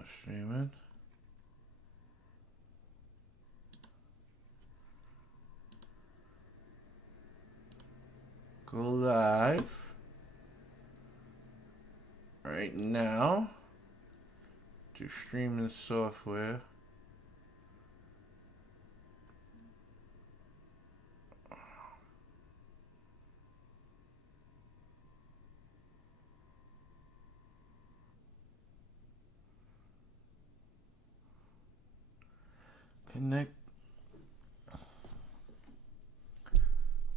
Now streaming. Go live. Right now. To streaming software. Connect.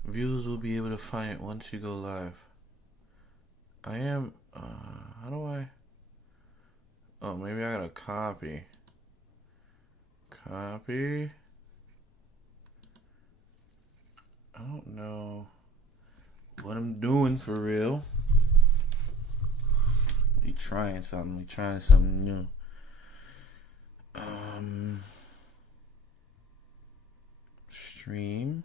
Viewers will be able to find it once you go live. I am, how do I? Oh, maybe I gotta copy. Copy. I don't know what I'm doing for real. We trying something new. Stream.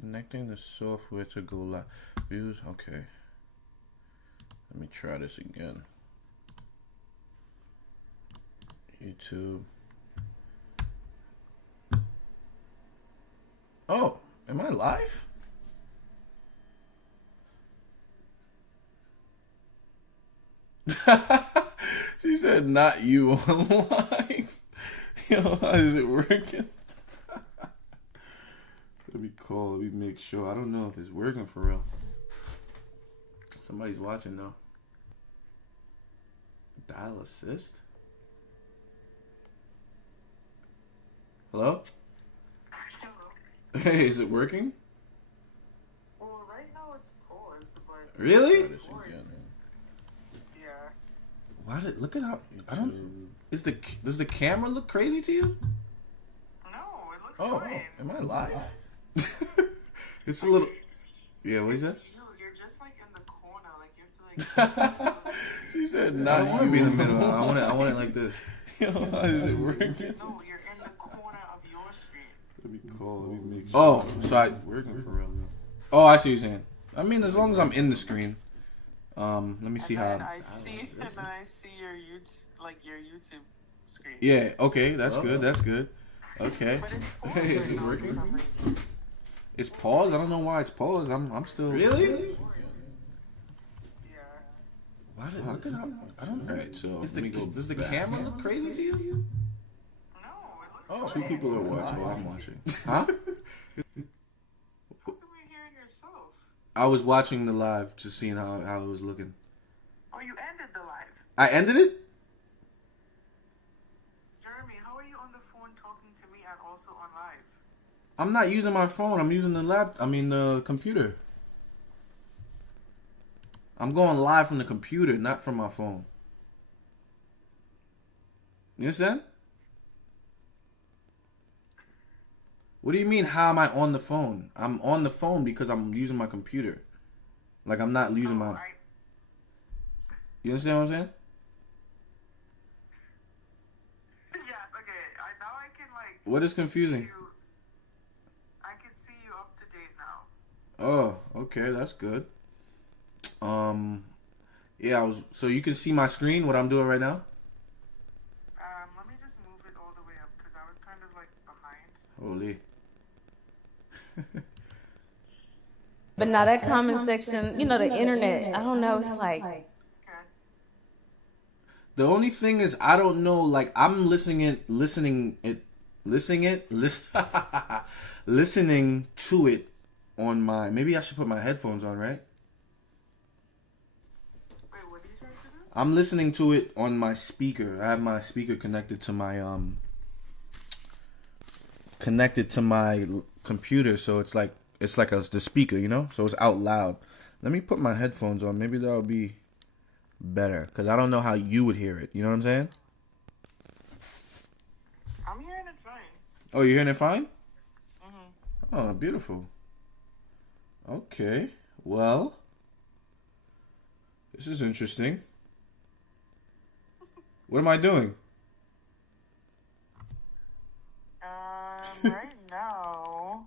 Connecting the software to go live. Views, okay. Let me try this again. YouTube. Oh, am I live? She said, not you on live. Yo, how is it working? Let me make sure. I don't know if it's working for real. Somebody's watching though. Dial assist? Hello? Hey, is it working? Well, right now it's paused, but... Really? Yeah. Why did, look at how, I don't, does the camera look crazy to you? No, it looks fine. Am I live? It's a little, yeah, what is that? You're just like in the corner, like you have to like... She said, "Not you want to be in the middle. I want it like this." Yo, how is it working? No, you're in the corner of your screen. Let me make sure. Oh, so I working for real. Oh, I see what you're saying. I mean, as long as I'm in the screen. Let me see how. I see your YouTube screen. Yeah. Okay, that's good. That's good. Okay. Hey, is it working? It's paused. I don't know why it's paused. I'm still. Really? How could I don't know. Alright, so let me go. Does the camera look crazy to you? No, it looks Two people are watching. I'm watching. Huh? How come you're hearing yourself? I was watching the live, just seeing how it was looking. Oh, you ended the live. I ended it? Jeremy, how are you on the phone talking to me and also on live? I'm not using my phone. I'm using the computer. I'm going live from the computer, not from my phone. You understand? What do you mean, how am I on the phone? I'm on the phone because I'm using my computer. Like, I'm not using my... You understand what I'm saying? Yeah, okay. Now I can, like... What is confusing? I can see you up to date now. Oh, okay, that's good. Yeah, so you can see my screen, what I'm doing right now? Let me just move it all the way up, because I was kind of, like, behind. Holy. But now that comment section, you know, the internet, I don't know, it's like... Okay. The only thing is, I don't know, like, I'm listening to it on my, maybe I should put my headphones on, right? Wait, what are you trying to do? I'm listening to it on my speaker. I have my speaker connected to my, computer, so it's like the speaker, you know? So it's out loud. Let me put my headphones on. Maybe that'll be better, because I don't know how you would hear it. You know what I'm saying? I'm hearing it fine. Oh, you're hearing it fine? Mm-hmm. Oh, beautiful. Okay. Well, this is interesting. What am I doing? Right now,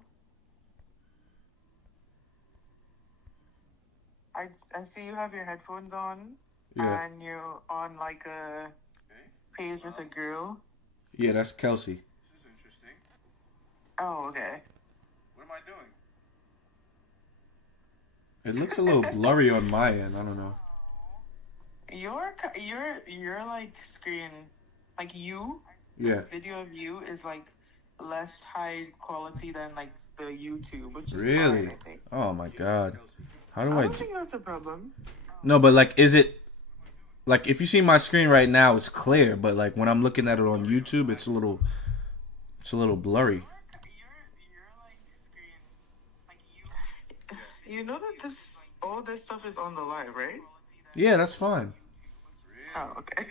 I see you have your headphones on, Yeah. and you're on like a page with a girl. Yeah, that's Kelsey. This is interesting. Oh, okay. What am I doing? It looks a little blurry on my end. I don't know. Your like screen, like you. Yeah. The video of you is like less high quality than like the YouTube, which is Really? fine, I think. Oh my god. How do I I? don't think that's a problem. No, but like, is it like if you see my screen right now, it's clear, but like when I'm looking at it on YouTube, it's a little blurry. Your like screen, like you know that all this stuff is on the live, right? Yeah, that's fine. Oh, okay.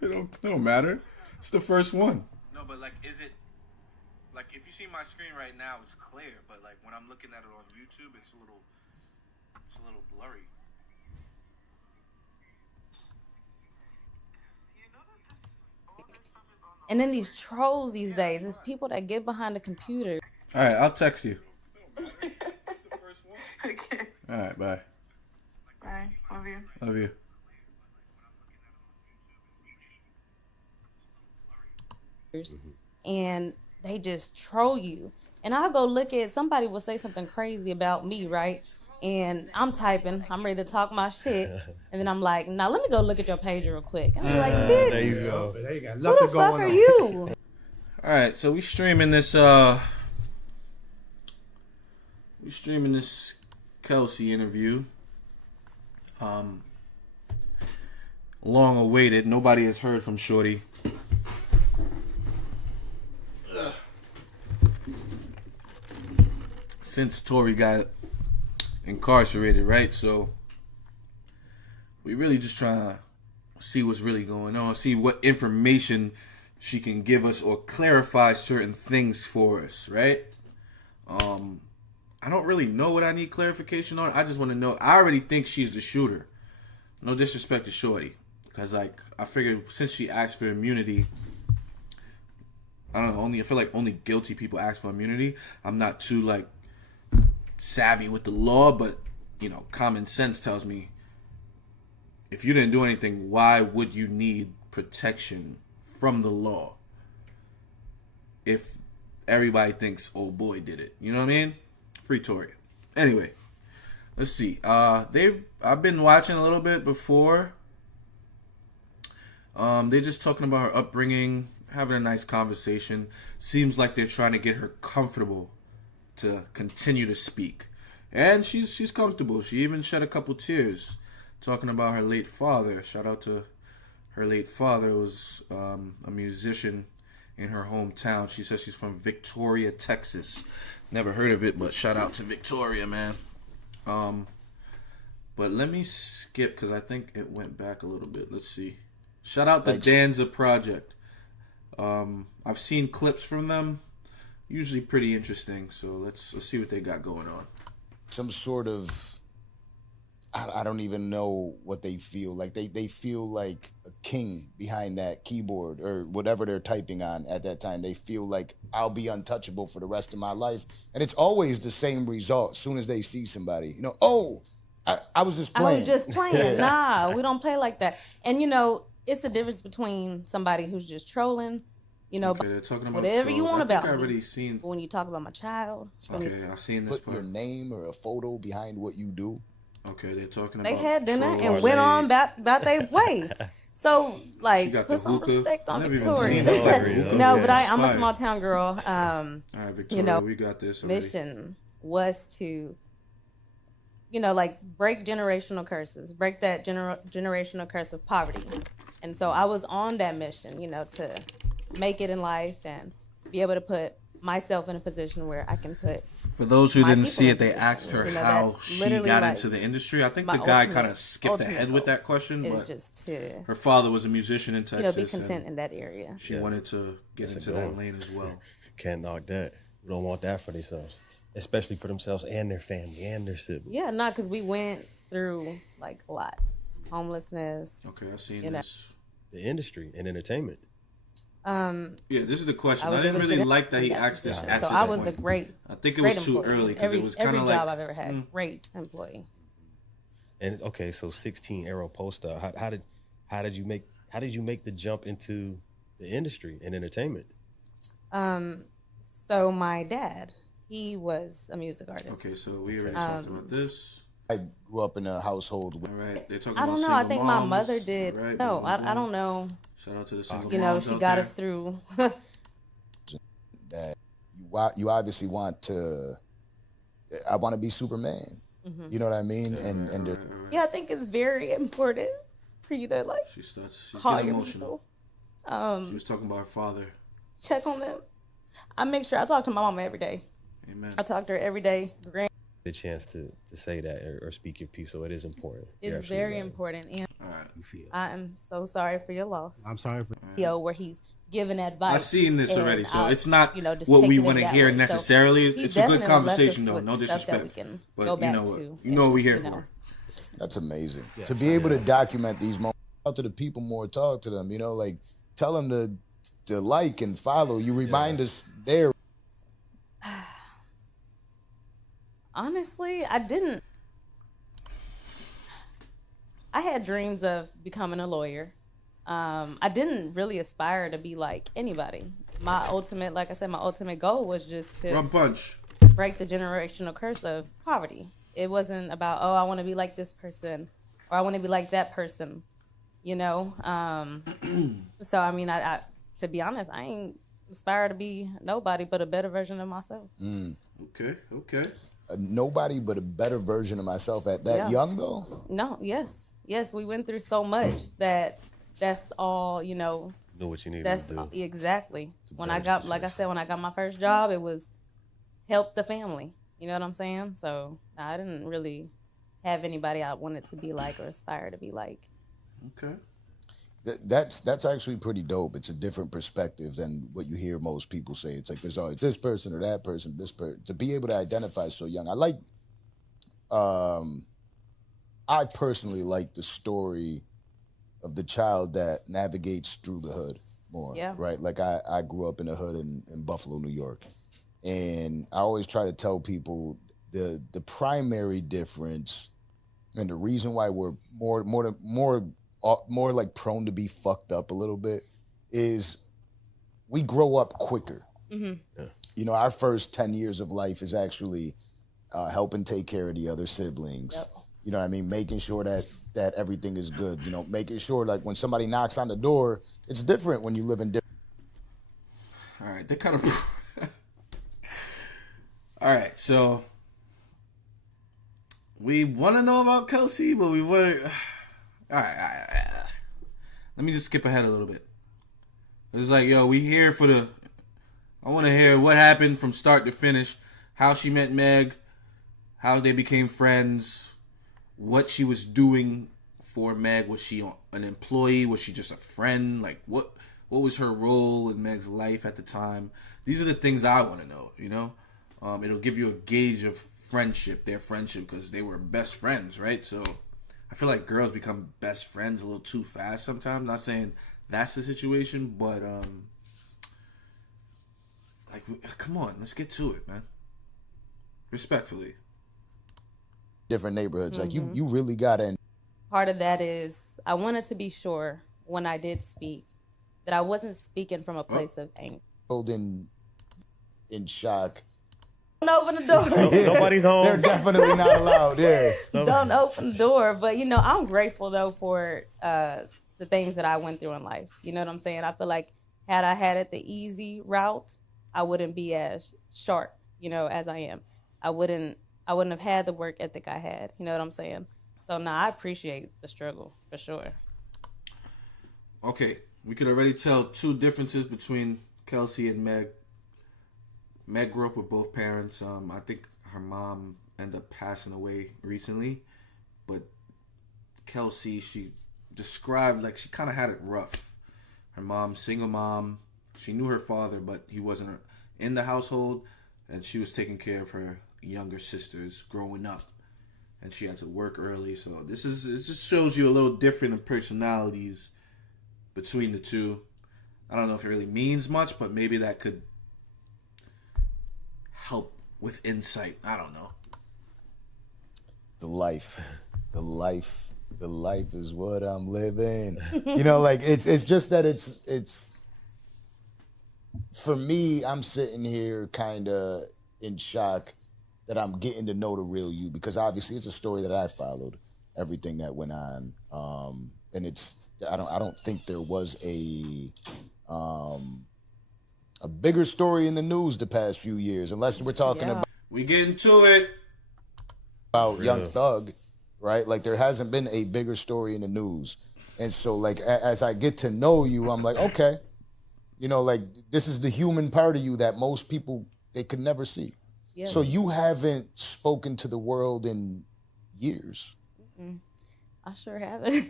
it don't matter. It's the first one. No, but like, is it like if you see my screen right now, it's clear, but like when I'm looking at it on YouTube, it's a little blurry. And then these trolls these days, it's people that get behind the computer. All right, I'll text you. It's the first one. Okay. All right, bye. Bye. Love you. Love you. And they just troll you. And I'll go look at somebody will say something crazy about me, right? And I'm typing, I'm ready to talk my shit. And then I'm like, now let me go look at your page real quick. And I'm like, bitch, There you go. They got who nothing the going fuck are on. you? All right, so we streaming this Kelsey interview. Long awaited. Nobody has heard from Shorty. Since Tory got incarcerated, right? So we really just trying to see what's really going on, see what information she can give us or clarify certain things for us, right? I don't really know what I need clarification on. I just want to know. I already think she's the shooter. No disrespect to Shorty, because like I figured since she asked for immunity, I don't know. I feel like only guilty people ask for immunity. I'm not too like savvy with the law, but you know, common sense tells me if you didn't do anything, why would you need protection from the law if everybody thinks old boy did it? You know what I mean? Free Tory. Anyway, let's see. I've been watching a little bit before. They're just talking about her upbringing, having a nice conversation. Seems like they're trying to get her comfortable to continue to speak. And she's comfortable. She even shed a couple tears talking about her late father. Shout out to her late father, who was a musician in her hometown. She says she's from Victoria, Texas. Never heard of it, but shout out to Victoria, man. But let me skip because I think it went back a little bit. Let's see. Shout out to Danza Project. I've seen clips from them. Usually pretty interesting. So let's see what they got going on. Some sort of, I don't even know what they feel like. They feel like a king behind that keyboard or whatever they're typing on at that time. They feel like I'll be untouchable for the rest of my life. And it's always the same result as soon as they see somebody. You know, oh, I was just playing. I was just playing. Nah, we don't play like that. And you know, it's a difference between somebody who's just trolling, you know, Okay, they're talking about whatever you trolls. want I think about I already me. seen. But when you talk about my child, Okay, I've seen this Put your part. name or a photo behind what you do. Okay, they're talking about. they had dinner and trolls. went on about their way. So, She like, got put the some hookah. respect on I never even Victoria. seen that. No, but Yeah, I'm it's a fire. small town girl. All right, Victoria, you know, we got this already. Mission was to, you know, like break generational curses, break that generational curse of poverty. And so I was on that mission, you know, to make it in life and be able to put myself in a position where I can put. For those who my didn't people see in it, they position. asked her You know, how that's she literally, got like, into the industry. I think my the guy ultimate- kind of skipped ultimate ahead with goal that question, is but just to, her father was a musician in you know, Texas. be content and in that area. she wanted to get That's into a that goal. lane as well. Can't knock that. We don't want that for themselves, especially for themselves and their family and their siblings. Yeah, not because we went through like a lot. Homelessness. Okay, I seen You know, this. the industry and entertainment? Yeah, this is the question. I I was didn't able to really get like that he that asked this position. at So this I was point. a great, I think it great was too employee. early because it was kind every of job like I've ever had, great employee. And okay, so 16 Arrow poster. How did you make the jump into the industry and entertainment? So my dad, he was a music artist. Okay, so we already talked about this. I grew up in a household All right, they're talking I about don't know. I single think my moms. mother did. All right, No, boom, boom, I boom. don't know. Shout out to the single You know, moms she out got there. us through. that you obviously want to. I want to be Superman. You know what I mean? And there, Yeah, I think it's very important for you to like She's call getting your emotional. people, She was talking about her father. check on them. I make sure I talk to my mama every day. Amen. I talk to her every day. The chance to say that or speak your piece, so it is important. You're It's absolutely very right. important, and All right. You feel? I am so sorry for your loss. I'm sorry for. Yo, where he's giving advice. I've seen this and already, so I'll, it's not just what we taking it want to that hear way. So necessarily. he It's a good definitely left conversation, us though. with No stuff that we disrespect. can But go you back know to what? and You know what we just, here you know. for. that's amazing. To be able to document these moments, talk to the people more, talk to them. You know, like tell them to like and follow. You remind us there. Honestly, I didn't. I had dreams of becoming a lawyer. I didn't really aspire to be like anybody. My ultimate, like I said, my ultimate goal was just to Rum punch. break the generational curse of poverty. It wasn't about, oh, I want to be like this person or I want to be like that person, you know? So, I mean, I to be honest, I ain't aspire to be nobody but a better version of myself. Okay. Nobody but a better version of myself at that Yeah. young though. No, yes. Yes, we went through so much that's all, you know, Know what you need that's to do. exactly. When I better got, like I said, when I got my first job, it was help the family. You know what I'm saying? So I didn't really have anybody I wanted to be like or aspire to be like. Okay. That's actually pretty dope. It's a different perspective than what you hear most people say. It's like there's always this person or that person, this person. To be able to identify so young, I like. I personally like the story of the child that navigates through the hood more. Yeah. Right. Like I grew up in the hood in Buffalo, New York, and I always try to tell people the primary difference and the reason why we're more like prone to be fucked up a little bit is we grow up quicker. You know, our first 10 years of life is actually helping take care of the other siblings. Yep. You know what I mean? Making sure that everything is good. You know, making sure like when somebody knocks on the door, it's different when you live in different. All right. They kind of. All right. So we want to know about Kelsey, but we want. All right. Let me just skip ahead a little bit. It's like, yo, we here for the. I want to hear what happened from start to finish, how she met Meg, how they became friends, what she was doing for Meg. Was she an employee? Was she just a friend? Like, what was her role in Meg's life at the time? These are the things I want to know, you know? It'll give you a gauge of their friendship, because they were best friends, right? So I feel like girls become best friends a little too fast sometimes. Not saying that's the situation, but come on, let's get to it, man. Respectfully. Different neighborhoods. Like you really gotta. Part of that is I wanted to be sure when I did speak that I wasn't speaking from a place of anger. In shock. Don't open the door. Nobody's home. They're definitely not allowed. Yeah. Don't open the door. But, you know, I'm grateful, though, for the things that I went through in life. You know what I'm saying? I feel like had I had it the easy route, I wouldn't be as sharp, you know, as I am. I wouldn't have had the work ethic I had. You know what I'm saying? So, I appreciate the struggle, for sure. Okay, we could already tell two differences between Kelsey and Meg. Meg grew up with both parents. I think her mom ended up passing away recently, but Kelsey, she described like she kind of had it rough. Her mom, single mom, she knew her father, but he wasn't in the household, and she was taking care of her younger sisters growing up, and she had to work early. So it just shows you a little different in personalities between the two. I don't know if it really means much, but maybe that could help with insight. I don't know. The life is what I'm living. You know, like it's just that it's for me, I'm sitting here kind of in shock that I'm getting to know the real you, because obviously it's a story that I followed, everything that went on, and I don't think there was a bigger story in the news the past few years, unless we're talking We get into it. about Young Thug, right? Like there hasn't been a bigger story in the news, and so like as I get to know you, I'm like, okay, you know, like this is the human part of you that most people they could never see. Yeah. So you haven't spoken to the world in years. I sure haven't.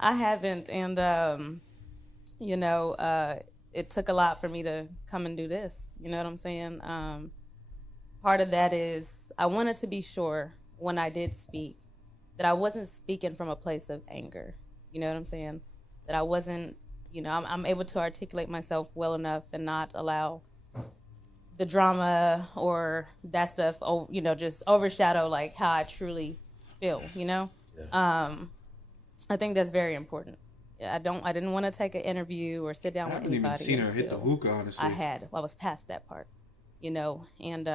I haven't, and you know, it took a lot for me to come and do this. You know what I'm saying? Part of that is I wanted to be sure when I did speak that I wasn't speaking from a place of anger. You know what I'm saying? That I wasn't, you know, I'm able to articulate myself well enough and not allow the drama or that stuff, you know, just overshadow like how I truly feel, you know? Yeah. I think that's very important. I didn't want to take an interview or sit down with anybody. I haven't even seen her hit the hookah, honestly. I was past that part, you know, and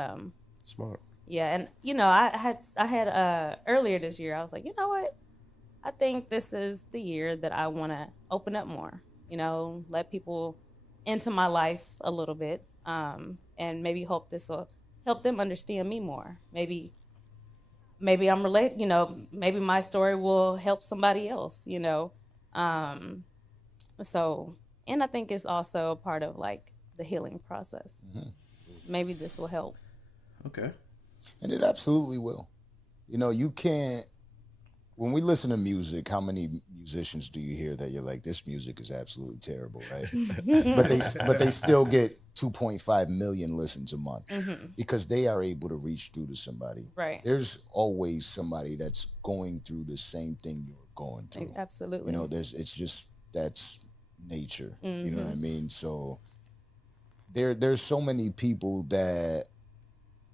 smart. Yeah, and you know, I had earlier this year, I was like, you know what? I think this is the year that I want to open up more, you know, let people into my life a little bit, and maybe hope this will help them understand me more. Maybe I'm related, you know, maybe my story will help somebody else, you know. So, and I think it's also a part of like the healing process. Mm-hmm. Maybe this will help. Okay. And it absolutely will. You know, you can't, when we listen to music, how many musicians do you hear that you're like, this music is absolutely terrible, right? but they still get 2.5 million listens a month because they are able to reach through to somebody. Right. There's always somebody that's going through the same thing you're going through. Absolutely. You know, it's just, that's nature. You know what I mean? So there's so many people that,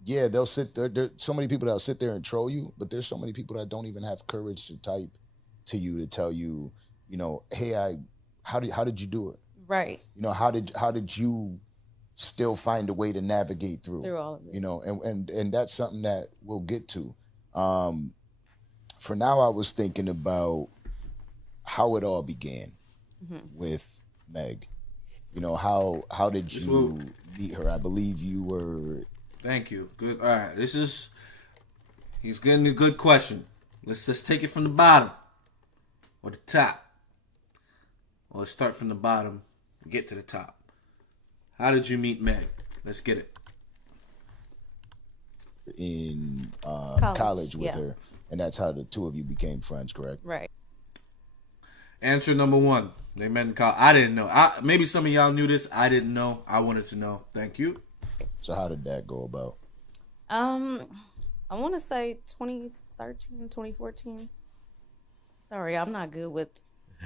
yeah, they'll sit there. There's so many people that'll sit there and troll you, but there's so many people that don't even have courage to type to you to tell you, you know, hey, how did you do it? Right. You know, how did you still find a way to navigate through all of this? You know, and that's something that we'll get to. For now, I was thinking about how it all began with Meg. You know, how did you meet her? I believe you were. Thank you. Good. All right. He's getting a good question. Let's take it from the bottom or the top. Well, let's start from the bottom and get to the top. How did you meet Meg? Let's get it. In college with her, and that's how the two of you became friends, correct? Right. Answer number one. They met in college. I didn't know. Maybe some of y'all knew this. I didn't know. I wanted to know. Thank you. So how did that go about? I want to say 2013, 2014. Sorry, I'm not good with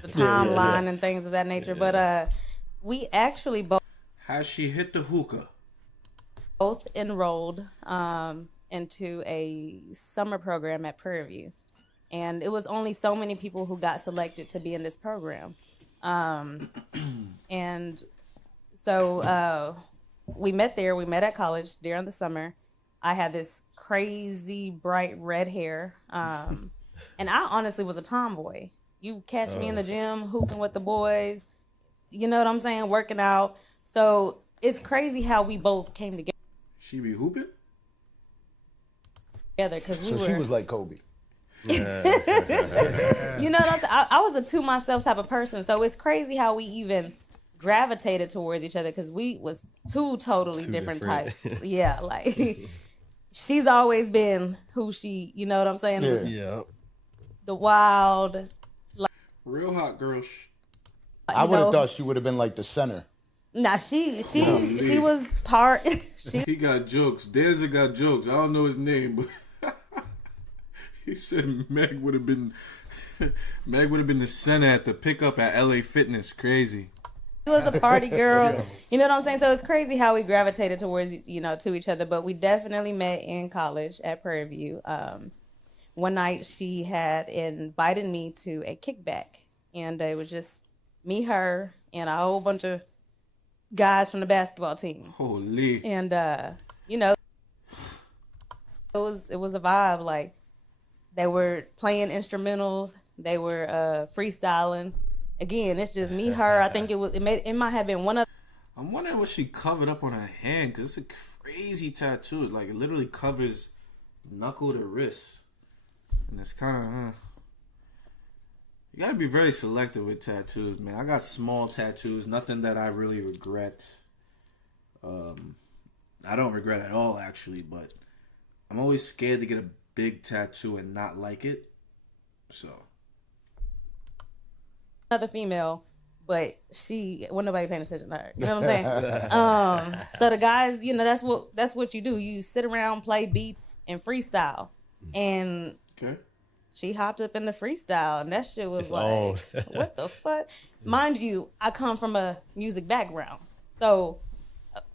the timeline and things of that nature. Yeah. But we actually both. How she hit the hookah? Both enrolled into a summer program at Prairie View. And it was only so many people who got selected to be in this program. And so we met there. We met at college during the summer. I had this crazy bright red hair. And I honestly was a tomboy. You catch me in the gym hooping with the boys. You know what I'm saying? Working out. So it's crazy how we both came together. She be hooping? So she was like Kobe. You know what I'm saying? I was a to myself type of person. So it's crazy how we even gravitated towards each other because we was two totally different types. Yeah, like she's always been who she, you know what I'm saying? Yeah. The wild. Real hot girl. I would have thought she would have been like the center. Nah, she was part. He got jokes. Danza got jokes. I don't know his name, but He said Meg would have been the center at the pickup at LA Fitness. Crazy. She was a party girl. You know what I'm saying? So it's crazy how we gravitated towards, to each other. But we definitely met in college at Prairie View. One night she had invited me to a kickback. And it was just me, her, and a whole bunch of guys from the basketball team. Holy. And, it was a vibe. Like, they were playing instrumentals. They were freestyling. Again, it's just me, her. I think it might have been one of. I'm wondering what she covered up on her hand, because it's a crazy tattoo. Like, it literally covers knuckle to wrist. And it's kind of, you gotta be very selective with tattoos, man. I got small tattoos, nothing that I really regret. I don't regret at all, actually, but I'm always scared to get a big tattoo and not like it. So. Another female, but wasn't nobody paying attention to her. You know what I'm saying? So the guys, that's what you do. You sit around, play beats, and freestyle. And she hopped up in the freestyle, and that shit was what the fuck? Mind you, I come from a music background, so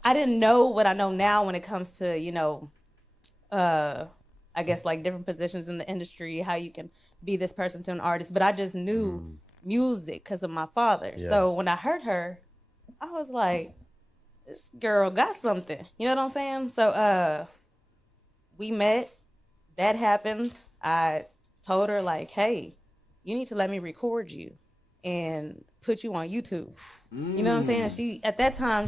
I didn't know what I know now when it comes to, I guess like different positions in the industry, how you can be this person to an artist. But I just knew music because of my father. Yeah. So when I heard her, I was like, this girl got something. You know what I'm saying? So we met. That happened. I told her, like, hey, you need to let me record you and put you on YouTube. You know what I'm saying? At that time,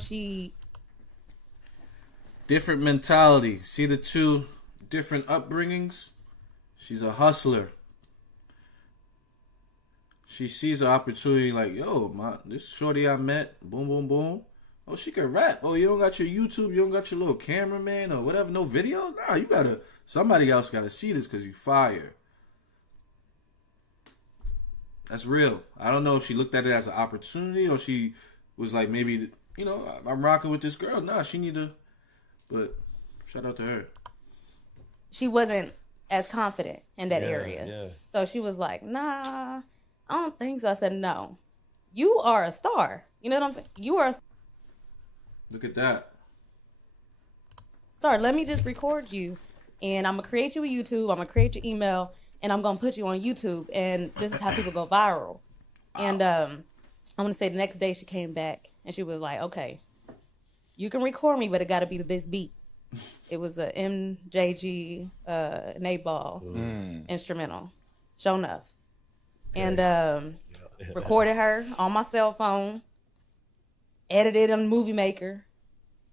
different mentality. See the two different upbringings? She's a hustler. She sees an opportunity like, yo, this shorty I met, boom, boom, boom. Oh, she can rap. Oh, you don't got your YouTube, you don't got your little cameraman or whatever, no video? Nah, somebody else gotta see this because you fire. That's real. I don't know if she looked at it as an opportunity or she was like, maybe, I'm rocking with this girl. Nah, she need to, but shout out to her. She wasn't as confident in that area. Yeah. So she was like, nah, I don't think so. I said, no, you are a star. You know what I'm saying? You are a star. Look at that. Star, let me just record you. And I'm going to create you a YouTube. I'm going to create your email. And I'm going to put you on YouTube. And this is how people go viral. And I'm going to say the next day she came back. And she was like, okay, you can record me, but it got to be to this beat. It was a MJG Nate Ball instrumental. Show enough. And recorded her on my cell phone, edited on Movie Maker,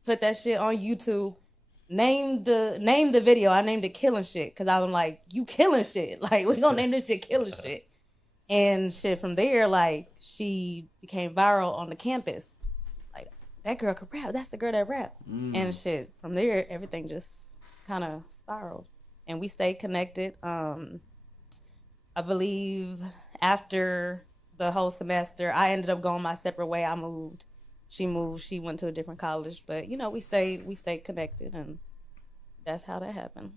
put that shit on YouTube, named the video. I named it Killing Shit because I'm like, you killing shit. Like, we gonna name this shit Killing Shit. And shit from there, like, she became viral on the campus. Like, that girl could rap. That's the girl that rap. And shit, from there, everything just kind of spiraled. And we stayed connected. I believe after the whole semester, I ended up going my separate way. I moved. She moved. She went to a different college. But, we stayed connected, and that's how that happened.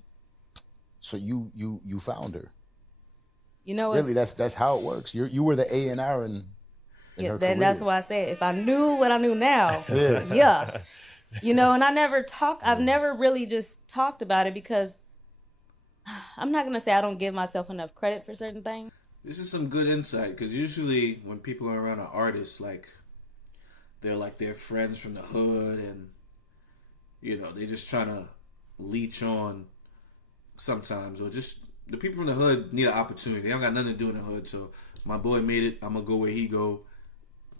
So you found her. Really, that's how it works. You were the A&R in her career. That's why I said if I knew what I knew now, yeah. And I've never really just talked about it because I'm not going to say I don't give myself enough credit for certain things. This is some good insight because usually when people are around an artist, like, they're like their friends from the hood and, they just trying to leech on sometimes, or just the people from the hood need an opportunity. They don't got nothing to do in the hood. So my boy made it. I'm going to go where he go.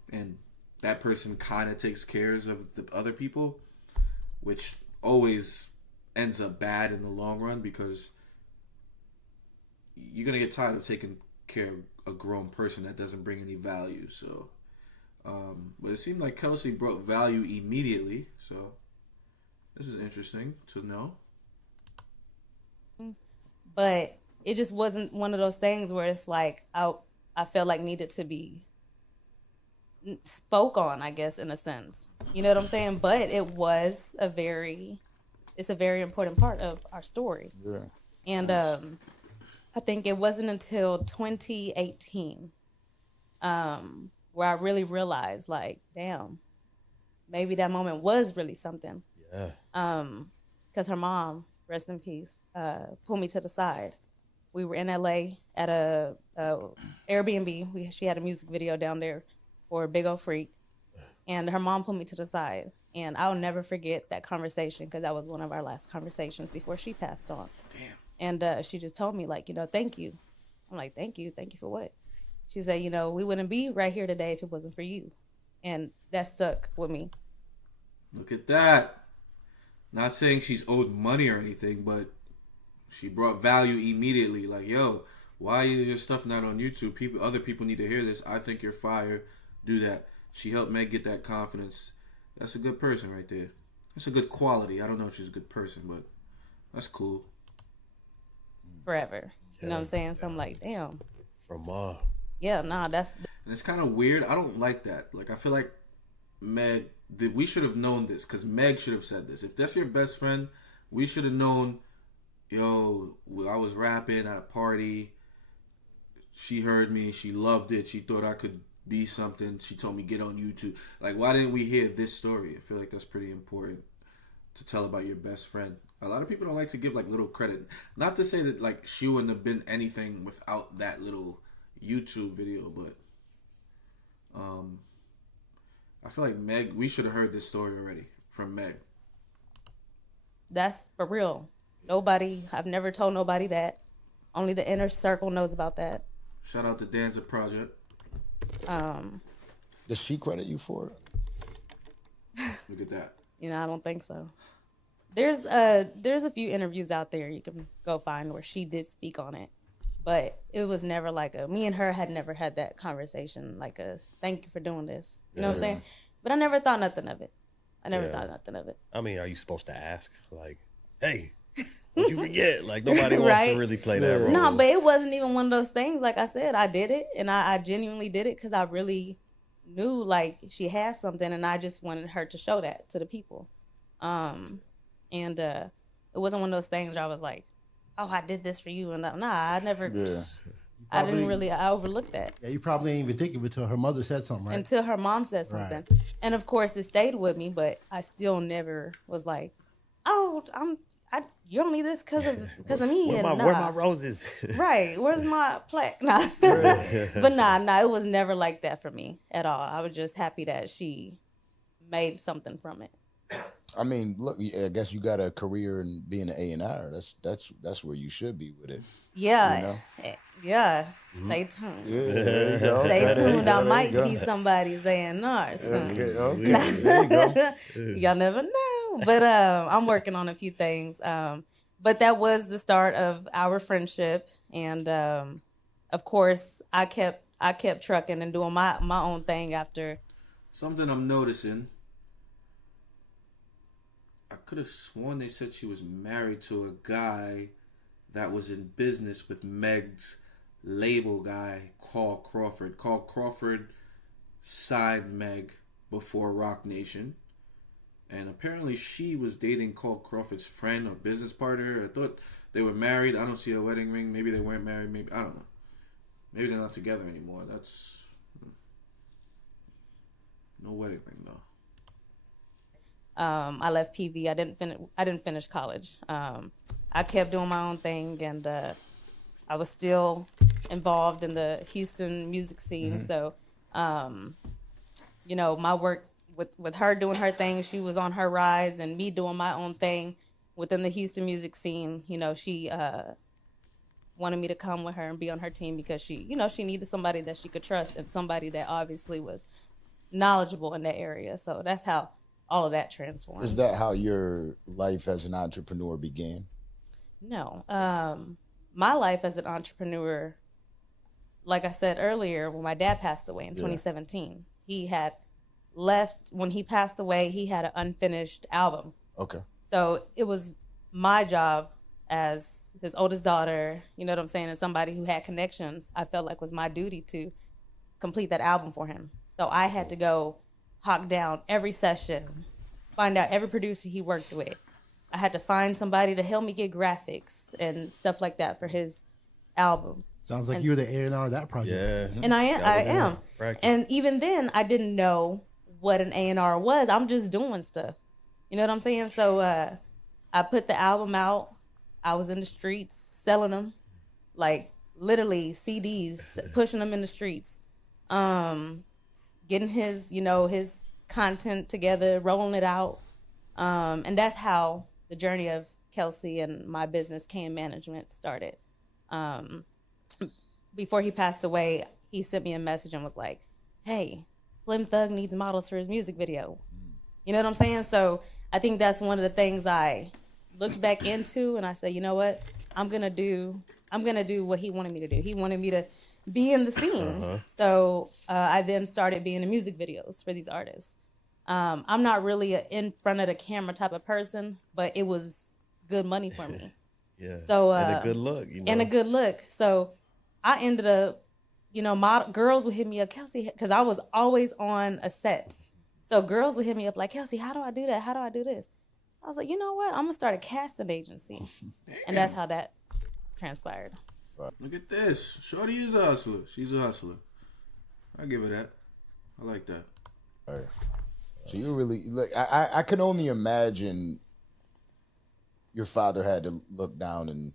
And that person kind of takes care of the other people, which always ends up bad in the long run because you're going to get tired of taking care of a grown person that doesn't bring any value. So, but it seemed like Kelsey brought value immediately. So this is interesting to know. But it just wasn't one of those things where it's like I felt like needed to be spoke on, I guess, in a sense. You know what I'm saying? But it's a very important part of our story. Yeah. And nice. I think it wasn't until 2018 where I really realized, like, damn, maybe that moment was really something. Yeah. Because her mom, rest in peace, pulled me to the side. We were in LA at a Airbnb. She had a music video down there for Big Ol' Freak, and her mom pulled me to the side. And I'll never forget that conversation because that was one of our last conversations before she passed on. Damn. And she just told me, like, thank you. I'm like, thank you for what? She said, we wouldn't be right here today if it wasn't for you, and that stuck with me. Look at that. Not saying she's owed money or anything, but she brought value immediately. Like, yo, why is your stuff not on YouTube? Other people need to hear this. I think you're fire. Do that. She helped Meg get that confidence. That's a good person right there. That's a good quality. I don't know if she's a good person, but that's cool. Forever. You know what I'm saying? So I'm like, damn. From mom. Yeah, nah, that's... And it's kind of weird. I don't like that. Like, I feel like Meg... we should have known this, because Meg should have said this. If that's your best friend, we should have known, yo, I was rapping at a party. She heard me. She loved it. She thought I could be something. She told me get on YouTube. Like, why didn't we hear this story? I feel like that's pretty important to tell about your best friend. A lot of people don't like to give, like, little credit. Not to say that, like, she wouldn't have been anything without that little YouTube video, but I feel like Meg, we should have heard this story already from Meg. That's for real. I've never told nobody that. Only the inner circle knows about that. Shout out to Danza Project. Does she credit you for it? Look at that. I don't think so. There's a few interviews out there you can go find where she did speak on it. But it was never like me and her had never had that conversation, like thank you for doing this. You know what I'm saying? But I never thought nothing of it. I mean, are you supposed to ask? Like, hey, what'd you forget? Like, nobody wants to really play that role. No, but it wasn't even one of those things. Like I said, I did it, and I genuinely did it because I really knew, like, she had something, and I just wanted her to show that to the people. And it wasn't one of those things where I was like, oh, I did this for you. And I never, I overlooked that. Yeah, you probably didn't even think of it until her mother said something, right? Until her mom said something. Right. And of course, it stayed with me, but I still never was like, oh, you don't need this because of me. Where my roses? Right. Where's my plaque? Nah. But nah, it was never like that for me at all. I was just happy that she made something from it. I mean, look, I guess you got a career in being an A&R. That's where you should be with it. Yeah. Yeah. Stay tuned. Yeah, there you go. Stay tuned. I might be somebody's A&R soon. Okay. There you go. Y'all never know. But I'm working on a few things. But that was the start of our friendship. And of course, I kept trucking and doing my own thing after. Something I'm noticing. I could have sworn they said she was married to a guy that was in business with Meg's label guy, Carl Crawford. Carl Crawford signed Meg before Rock Nation. And apparently she was dating Carl Crawford's friend or business partner. I thought they were married. I don't see a wedding ring. Maybe they weren't married. Maybe, I don't know. Maybe they're not together anymore. That's... No wedding ring, though. I left PV. I didn't finish college. I kept doing my own thing, and I was still involved in the Houston music scene. Mm-hmm. So, my work with her doing her thing, she was on her rise, and me doing my own thing within the Houston music scene. She wanted me to come with her and be on her team because she needed somebody that she could trust and somebody that obviously was knowledgeable in that area. So that's how all of that transformed. Is that how your life as an entrepreneur began? No. My life as an entrepreneur, like I said earlier, when my dad passed away in 2017, he had left, when he passed away, he had an unfinished album. Okay. So it was my job as his oldest daughter, you know what I'm saying, and somebody who had connections, I felt like was my duty to complete that album for him. So I had to go hawk down every session, find out every producer he worked with. I had to find somebody to help me get graphics and stuff like that for his album. Sounds like you were the A&R of that project. Yeah. And I was am. practice. And even then, I didn't know what an A&R was. I'm just doing stuff. You know what I'm saying? So I put the album out. I was in the streets selling them, like literally CDs, pushing them in the streets, getting his content together, rolling it out. And that's how the journey of Kelsey and my business, Can Management, started. Before he passed away, he sent me a message and was like, hey, Slim Thug needs models for his music video. You know what I'm saying? So I think that's one of the things I looked back into, and I said, you know what? I'm gonna do what he wanted me to do. He wanted me to be in the scene. So I then started being in music videos for these artists. I'm not really a in front of the camera type of person, but it was good money for me. Yeah. So and a good look, And a good look. So I ended up, girls would hit me up, Kelsey, because I was always on a set. So girls would hit me up like, Kelsey, how do I do that? How do I do this? I was like, you know what? I'm gonna start a casting agency, and that's how that transpired. Look at this. Shorty is a hustler. She's a hustler. I give her that. I like that. All right. So you really like I can only imagine your father had to look down, and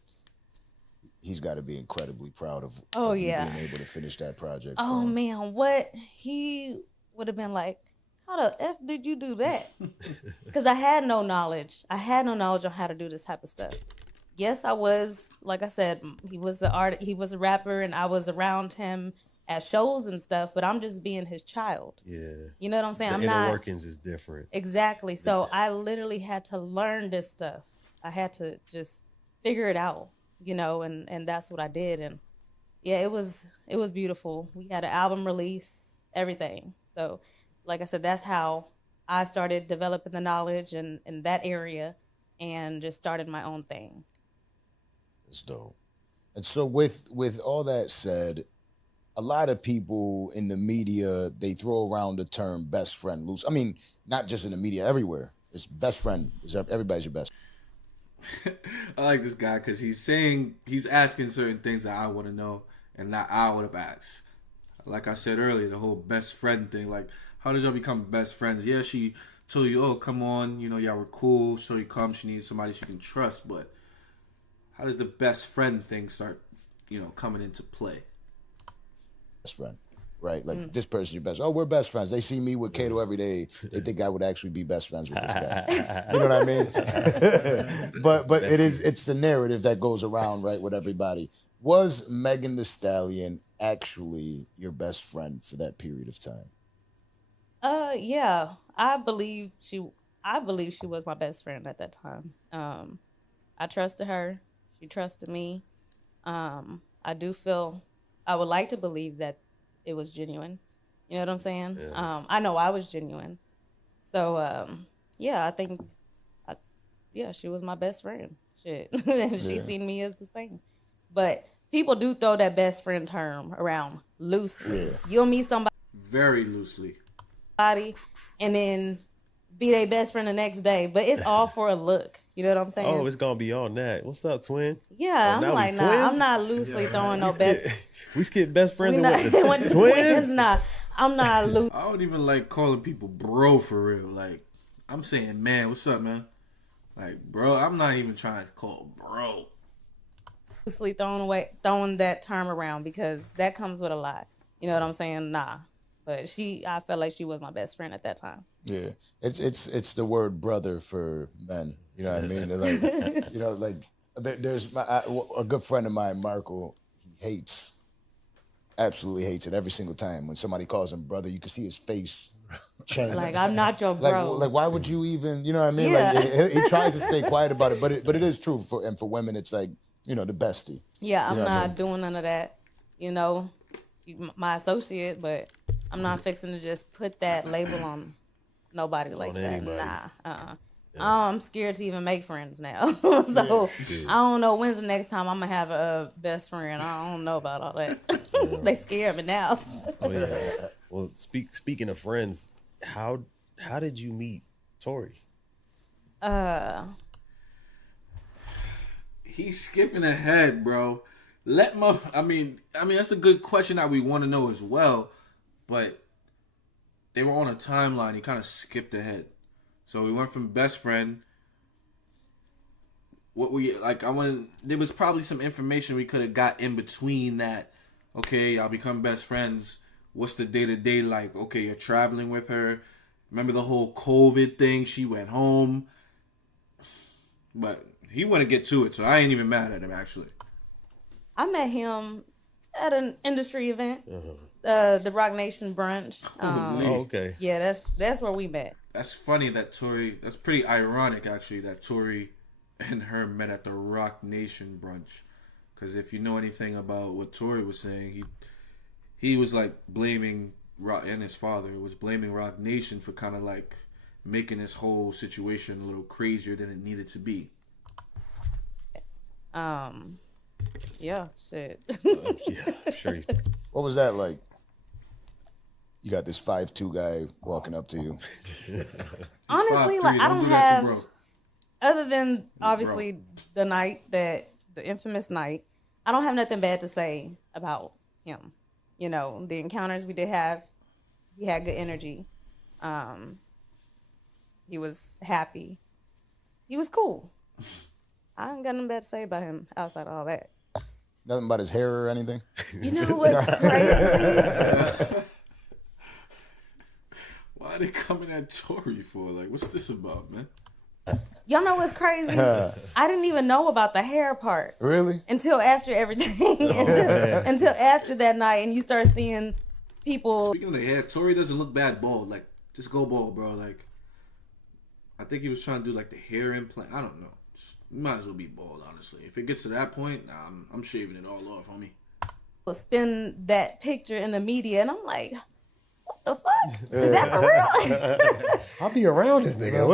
he's got to be incredibly proud of you being able to finish that project. Oh man, what he would have been like, how the F did you do that? Because I had no knowledge. I had no knowledge on how to do this type of stuff. Yes, I was, like I said, he was he was a rapper, and I was around him at shows and stuff, but I'm just being his child. Yeah. You know what I'm saying? The I'm inner not workings is different. Exactly. So I literally had to learn this stuff. I had to just figure it out, and that's what I did. And yeah, it was beautiful. We had an album release, everything. So like I said, that's how I started developing the knowledge in that area and just started my own thing. That's dope. And so with all that said, a lot of people in the media, they throw around the term best friend loose. I mean, not just in the media, everywhere. It's best friend. Everybody's your best. I like this guy because he's asking certain things that I want to know and that I would have asked. Like I said earlier, the whole best friend thing. Like, how did y'all become best friends? Yeah, she told you, oh, come on, y'all were cool. So you come, she needs somebody she can trust. But how does the best friend thing start, coming into play? Best friend, right? Like this person's your best. Oh, we're best friends. They see me with Kato every day. They think I would actually be best friends with this guy. You know what I mean? but it's the narrative that goes around, right, with everybody. Was Megan Thee Stallion actually your best friend for that period of time? Yeah, I believe she was my best friend at that time. I trusted her. She trusted me. I would like to believe that it was genuine. You know what I'm saying? Yeah. I know I was genuine. So, yeah, I think, she was my best friend. Shit. She seen me as the same. But people do throw that best friend term around loosely. Yeah. You'll meet somebody. Very loosely. And then be their best friend the next day. But it's all for a look. You know what I'm saying? Oh, it's going to be on that. What's up, twin? Yeah, I'm like, nah, I'm not loosely throwing no best. We skip best friends and went to twins? Nah, I'm not loose. I don't even like calling people bro for real. Like, I'm saying, man, what's up, man? Like, bro, I'm not even trying to call bro. Loosely throwing that term around because that comes with a lot. You know what I'm saying? Nah. But I felt like she was my best friend at that time. Yeah, it's the word brother for men. You know what I mean? Like, there's a good friend of mine, Marco. He absolutely hates it every single time when somebody calls him brother. You can see his face change. Like, I'm not your bro. Like why would you even? You know what I mean? Yeah. Like he tries to stay quiet about it, but it is true for women. It's like the bestie. Yeah, I'm not doing none of that. My associate, but I'm not fixing to just put that label on nobody like that. Anybody. Nah. I'm scared to even make friends now. So I don't know when's the next time I'm gonna have a best friend. I don't know about all that. Yeah. They scare me now. Oh yeah. Well, speaking of friends, how did you meet Tory? He's skipping ahead, bro. I mean, that's a good question that we want to know as well. But they were on a timeline. He kind of skipped ahead. So we went from best friend. There was probably some information we could have got in between that. Okay, I'll become best friends. What's the day-to-day like? Okay, you're traveling with her. Remember the whole COVID thing? She went home. But he want to get to it, so I ain't even mad at him, actually. I met him at an industry event, the Rock Nation brunch. Okay. Yeah, that's where we met. That's funny that Tory... That's pretty ironic, actually, that Tory and her met at the Rock Nation brunch. Because if you know anything about what Tory was saying, he was like blaming Rock, and his father was blaming Rock Nation for kind of like making this whole situation a little crazier than it needed to be. Yeah, shit. Yeah, sure. What was that like? You got this 5'2" guy walking up to you. Honestly, 5'3", like I don't don't do that to have, bro. other than obviously the infamous night, I don't have nothing bad to say about him. You know, the encounters we did have, he had good energy. He was happy. He was cool. I ain't got nothing bad to say about him outside of all that. Nothing about his hair or anything? You know what's crazy? Why are they coming at Tory for? Like, what's this about, man? Y'all know what's crazy? I didn't even know about the hair part. Really? Until after everything. until after that night, and you start seeing people. Speaking of the hair, Tory doesn't look bad bald. Like, just go bald, bro. Like, I think he was trying to do like the hair implant. I don't know. You might as well be bald, honestly. If it gets to that point, nah, I'm shaving it all off, homie. Spin that picture in the media, and I'm like, what the fuck? Is that for real? I'll be around this nigga.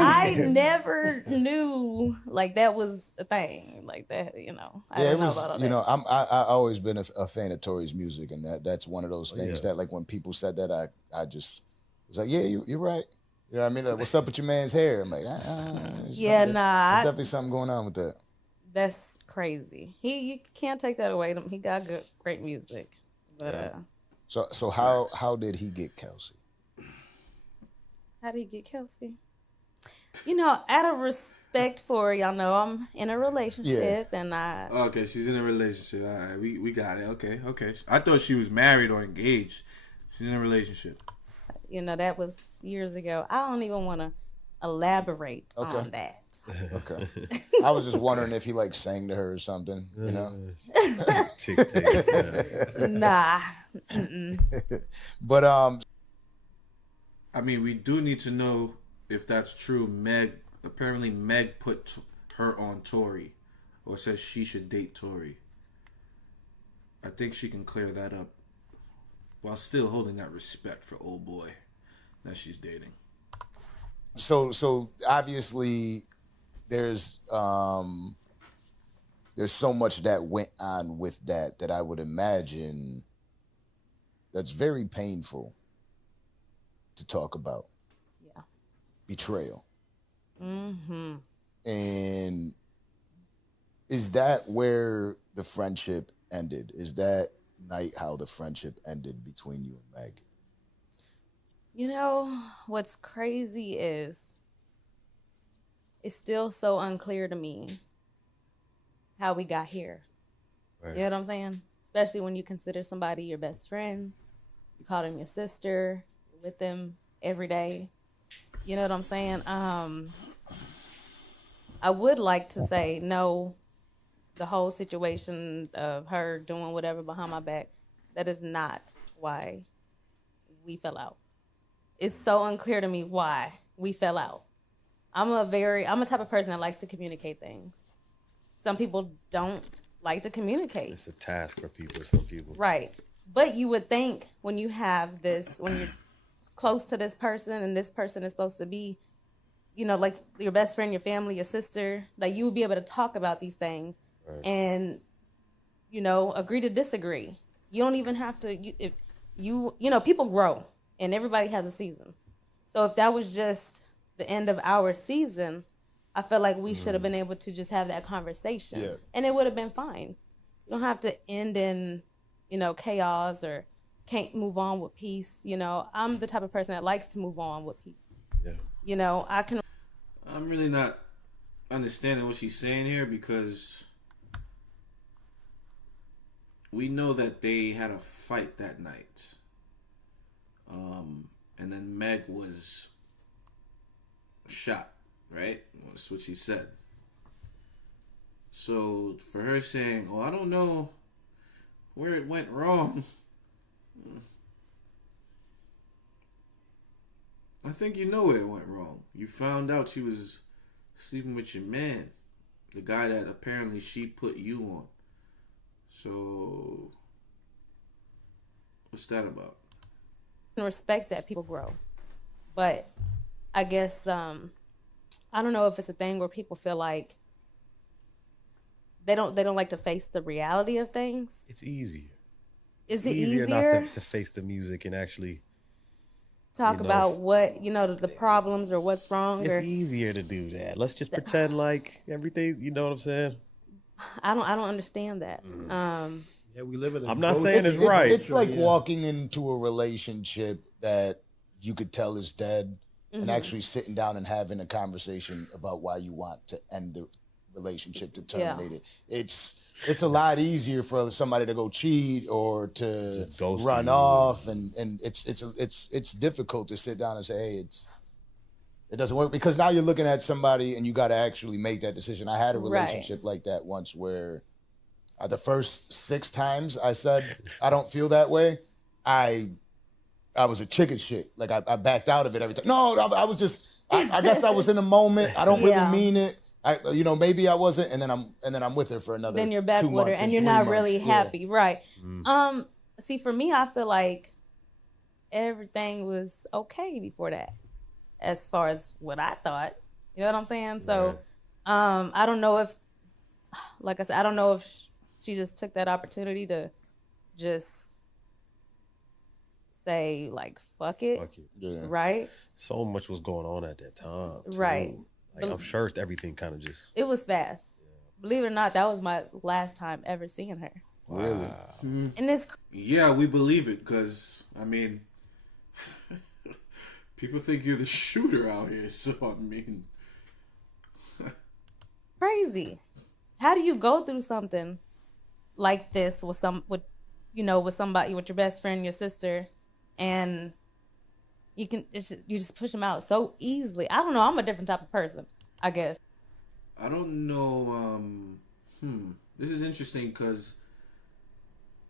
I never knew like that was a thing like that. You know, I didn't know about all that. You know, I always been a fan of Tory's music, and that's one of those things that like when people said that, I just was like, yeah, you're right. You know what I mean? Like, what's up with your man's hair? I'm like, Nah. There's definitely something going on with that. That's crazy. You can't take that away. He got great music, but So how did he get Kelsey? How did he get Kelsey? You know, out of respect for y'all know I'm in a relationship, and okay, she's in a relationship. All right, we got it. Okay. I thought she was married or engaged. She's in a relationship. You know, that was years ago. I don't even want to elaborate on that. Okay. I was just wondering if he like sang to her or something, you know? Nah. But I mean, we do need to know if that's true. Apparently Meg put her on Tory, or says she should date Tory. I think she can clear that up while still holding that respect for old boy that she's dating. So obviously there's so much that went on with that I would imagine that's very painful to talk about. Yeah. Betrayal. Mm-hmm. And is that where the friendship ended? Is that night how the friendship ended between you and Meg? You know, what's crazy is it's still so unclear to me how we got here. Right. You know what I'm saying? Especially when you consider somebody your best friend. You call them your sister. You're with them every day. You know what I'm saying? I would like to say no, the whole situation of her doing whatever behind my back, that is not why we fell out. It's so unclear to me why we fell out. I'm a type of person that likes to communicate things. Some people don't like to communicate. It's a task for some people. Right. But you would think when you have this, when you're close to this person and this person is supposed to be, you know, like your best friend, your family, your sister, like you would be able to talk about these things and, you know, agree to disagree. You don't even have to, you know, people grow and everybody has a season. So if that was just the end of our season, I felt like we should have been able to just have that conversation and it would have been fine. You don't have to end in, you know, chaos or can't move on with peace. You know, I'm the type of person that likes to move on with peace. Yeah. You know, I'm really not understanding what she's saying here because we know that they had a fight that night. And then Meg was shot, right? That's what she said. So for her saying, "Oh, I don't know where it went wrong," I think you know where it went wrong. You found out she was sleeping with your man, the guy that apparently she put you on. So what's that about? respect that people grow, but I guess I don't know if it's a thing where people feel like they don't like to face the reality of things. It's easier. Is it easier not to face the music and actually talk about what, you know, the problems or what's wrong? It's easier to do that. Let's just pretend like everything, you know what I'm saying? I don't understand that. Yeah, we live in. I'm not saying it's right. It's like walking into a relationship that you could tell is dead, and actually sitting down and having a conversation about why you want to end the relationship, to terminate it. It's a lot easier for somebody to go cheat or to Just ghost run you. off, and it's difficult to sit down and say, hey, it doesn't work, because now you're looking at somebody and you got to actually make that decision. I had a relationship like that once where the first 6 times I said I don't feel that way, I was a chicken shit. Like I backed out of it every time. No, I was just I guess I was in the moment. I don't really mean it. Maybe I wasn't, and then I'm with her for another. Then you're back 2 with her, months and you're 3 not months. really happy, right? Mm. See, for me, I feel like everything was okay before that, as far as what I thought. You know what I'm saying? So, I don't know if, like I said, I don't know if she just took that opportunity to just say like fuck it. Right? So much was going on at that time, too. Right. Like, I'm sure everything kind of just... It was fast. Believe it or not, that was my last time ever seeing her. Really? And it's Yeah, we believe it because, I mean, people think you're the shooter out here. So, I mean... crazy. How do you go through something like this with somebody, with your best friend, your sister, and you just push them out so easily? I don't know. I'm a different type of person, I guess. I don't know. This is interesting because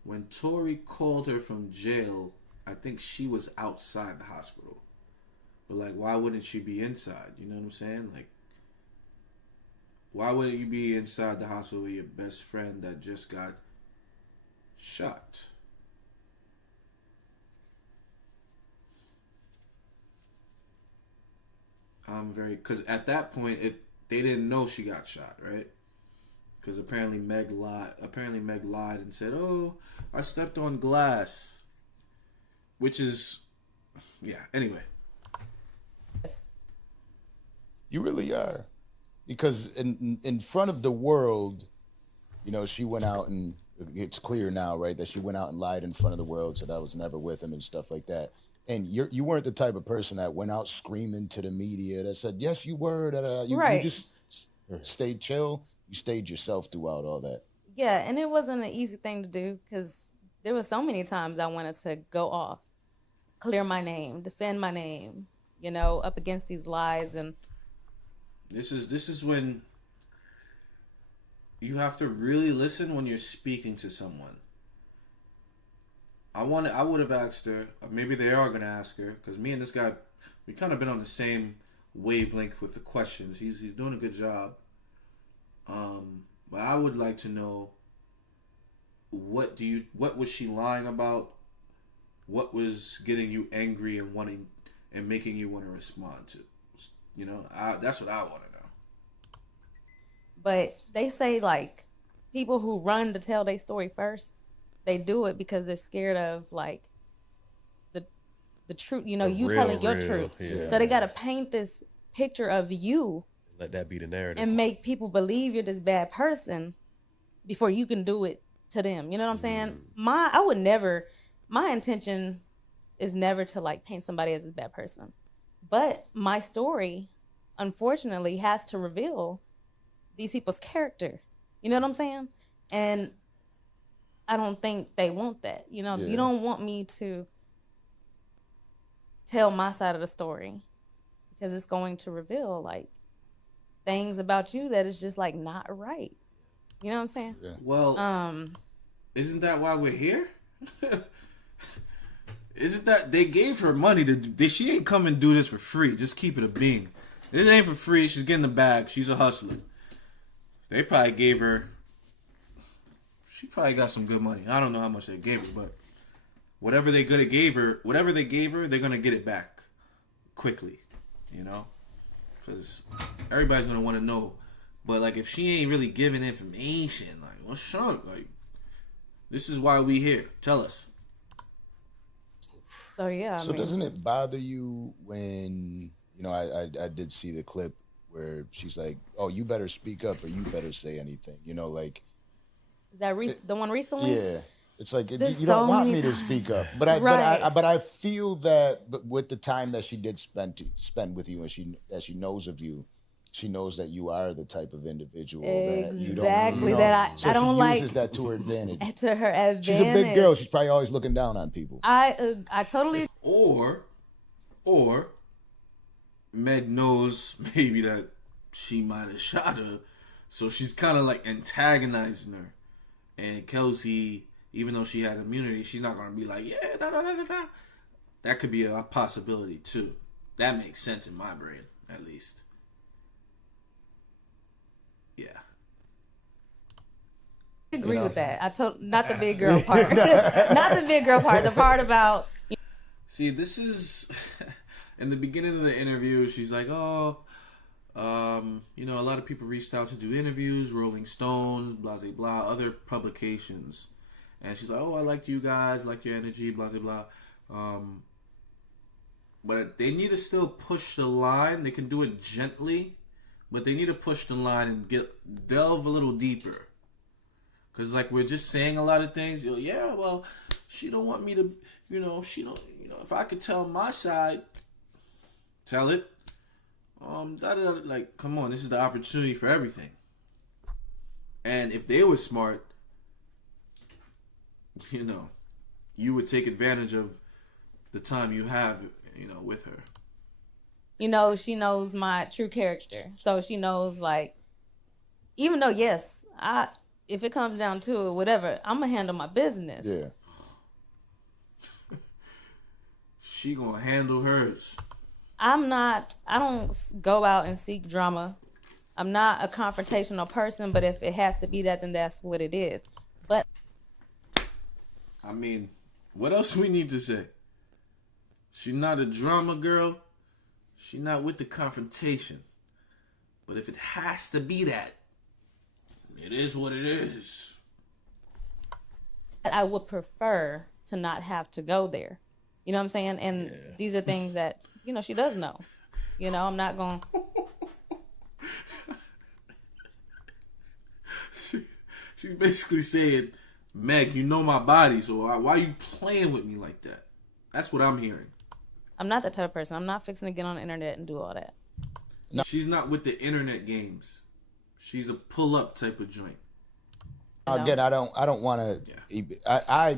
when Tory called her from jail, I think she was outside the hospital. But, like, why wouldn't she be inside? You know what I'm saying? Like, why wouldn't you be inside the hospital with your best friend that just got shot? Because at that point, they didn't know she got shot, right? Because apparently Meg lied and said, "Oh, I stepped on glass," which is, Anyway, Yes. You really are. Because in front of the world, she went out, and it's clear now, right, that she went out and lied in front of the world, said I was never with him and stuff like that. And you weren't the type of person that went out screaming to the media that said, yes, you were. You just stayed chill. You stayed yourself throughout all that. Yeah, and it wasn't an easy thing to do because there were so many times I wanted to go off, clear my name, defend my name, up against these lies. And this is when you have to really listen when you're speaking to someone. I would have asked her, or maybe they are going to ask her, because me and this guy, we kind of been on the same wavelength with the questions. He's doing a good job. But I would like to know, what was she lying about? What was getting you angry and making you want to respond to? That's what I want to know. But they say, like, people who run to tell their story first, they do it because they're scared of, like, the truth, you telling your truth. Yeah. So they got to paint this picture of you. Let that be the narrative. And make people believe you're this bad person before you can do it to them. You know what I'm saying? My intention is never to like paint somebody as a bad person. But my story, unfortunately, has to reveal these people's character. You know what I'm saying? And I don't think they want that. You know, you don't want me to tell my side of the story because it's going to reveal like things about you that is just like not right. You know what I'm saying? Yeah. Well, isn't that why we're here? Isn't that they gave her money to? She ain't come and do this for free. Just keep it a being. This ain't for free. She's getting the bag. She's a hustler. They probably gave her. She probably got some good money. I don't know how much they gave her, but whatever they gave her, they're gonna get it back quickly. You know, because everybody's gonna want to know. But like, if she ain't really giving information, like, what's up? Like, this is why we here. Tell us. So yeah. So doesn't it bother you when, you know, I did see the clip where she's like, "Oh, you better speak up or you better say anything." You know, like. Is that the one recently? Yeah. It's like you There's don't so want many me to times. speak up, but I feel that with the time that she did spend with you, and she knows of you, she knows that you are the type of individual Exactly that that so I don't she like uses that to her advantage. to her advantage. She's a big girl. She's probably always looking down on people. I totally. Or Meg knows maybe that she might have shot her, so she's kind of like antagonizing her. And Kelsey, even though she has immunity, she's not gonna be like, yeah, da da da da da. That could be a possibility too. That makes sense in my brain, at least. Yeah. I agree with that. Not the big girl part. Not the big girl part. The part about. See, this is in the beginning of the interview. She's like, "Oh, you know, a lot of people reached out to do interviews, Rolling Stones, blah blah blah, other publications." And she's like, "Oh, I liked you guys, like your energy, blah blah blah." But they need to still push the line. They can do it gently, but they need to push the line and delve a little deeper. Cause like we're just saying a lot of things. You know, yeah, well, she don't want me to, you know, she don't, you know, if I could tell my side, tell it. Like, come on, this is the opportunity for everything. And if they were smart, you know, you would take advantage of the time you have, you know, with her. You know, she knows my true character, so she knows like, even though yes, if it comes down to it, whatever, I'm gonna handle my business. Yeah. She gonna handle hers. I don't go out and seek drama. I'm not a confrontational person, but if it has to be that, then that's what it is. But I mean, what else we need to say? She's not a drama girl. She's not with the confrontation. But if it has to be that, it is what it is. I would prefer to not have to go there. You know what I'm saying? And these are things that, you know, she does know. You know, I'm not going. She's basically saying, Meg, you know my body, so why are you playing with me like that? That's what I'm hearing. I'm not that type of person. I'm not fixing to get on the internet and do all that. No. She's not with the internet games. She's a pull-up type of joint. Again, I don't want to. Yeah. I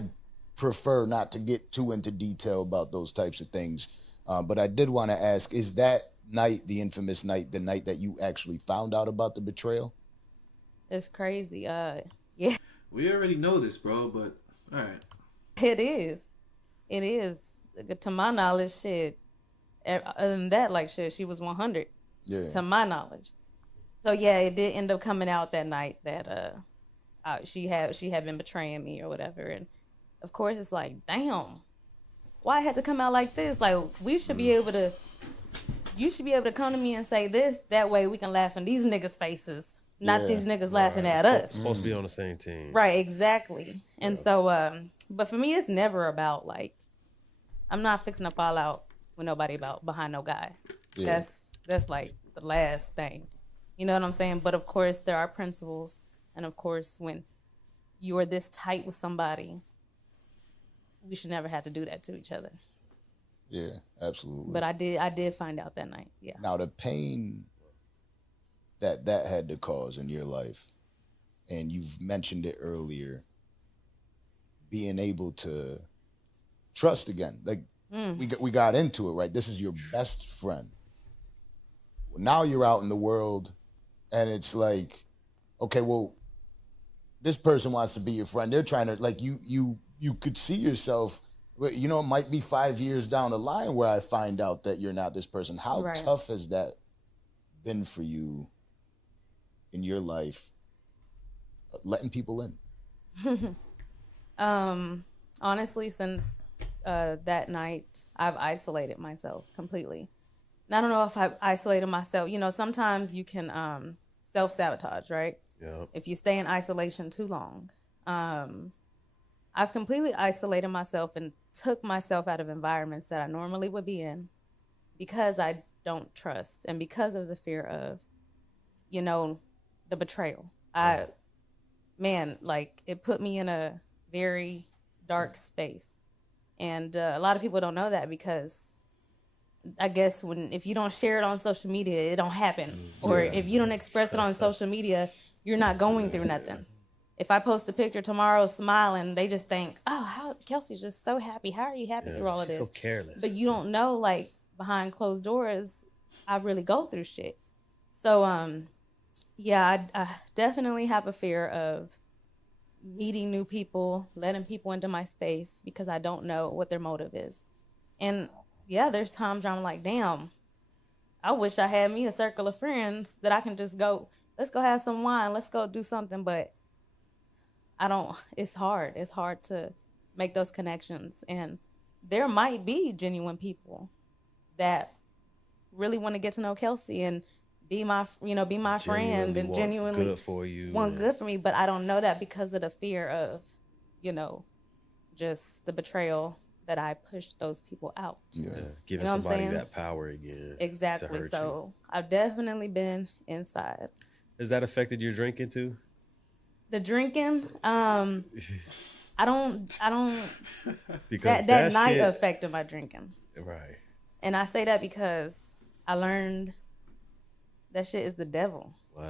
prefer not to get too into detail about those types of things. But I did want to ask: is that night, the infamous night, the night that you actually found out about the betrayal? It's crazy. Yeah. We already know this, bro. But all right. It is. It is. To my knowledge, shit. Other than that, like shit, she was 100. Yeah. To my knowledge. So yeah, it did end up coming out that night that she had been betraying me or whatever, and of course it's like, damn, why it had to come out like this? Like we should be able to. You should be able to come to me and say this. That way we can laugh in these niggas' faces, not these niggas laughing at us. Supposed to be on the same team, right? Exactly. And so, but for me, it's never about like, I'm not fixing to fall out with nobody about behind no guy. Yeah. That's like the last thing. You know what I'm saying? But of course, there are principles, and of course, when you are this tight with somebody, we should never have to do that to each other. Yeah, absolutely. But I did find out that night. Yeah. Now the pain that had to cause in your life, and you've mentioned it earlier, being able to trust again. Like we got into it, right? This is your best friend. Now you're out in the world, and it's like, okay, well, this person wants to be your friend. They're trying to, like, you could see yourself, you know, it might be 5 years down the line where I find out that you're not this person. How Right. tough has that been for you in your life, letting people in? Honestly, since that night, I've isolated myself completely. And I don't know if I've isolated myself. You know, sometimes you can self-sabotage, right? Yeah. If you stay in isolation too long. I've completely isolated myself and took myself out of environments that I normally would be in because I don't trust and because of the fear of, you know, the betrayal. Like, it put me in a very dark space. And a lot of people don't know that because I guess if you don't share it on social media, it don't happen. Or if you don't express it on social media, you're not going through nothing. If I post a picture tomorrow smiling, they just think, oh, how Kelsey's just so happy. How are you happy through all of this? So careless. But you don't know, like, behind closed doors, I really go through shit. So, I definitely have a fear of meeting new people, letting people into my space because I don't know what their motive is. And yeah, there's times where I'm like, damn, I wish I had me a circle of friends that I can just go, let's go have some wine, let's go do something. But it's hard. It's hard to make those connections. And there might be genuine people that really want to get to know Kelsey and be my friend and genuinely good for you, want good for me. But I don't know that because of the fear of, just the betrayal that I pushed those people out. Yeah, giving somebody that power again. Exactly. So I've definitely been inside. Has that affected your drinking too? The drinking, I don't. Because that night affected my drinking. Right. And I say that because I learned that shit is the devil. What?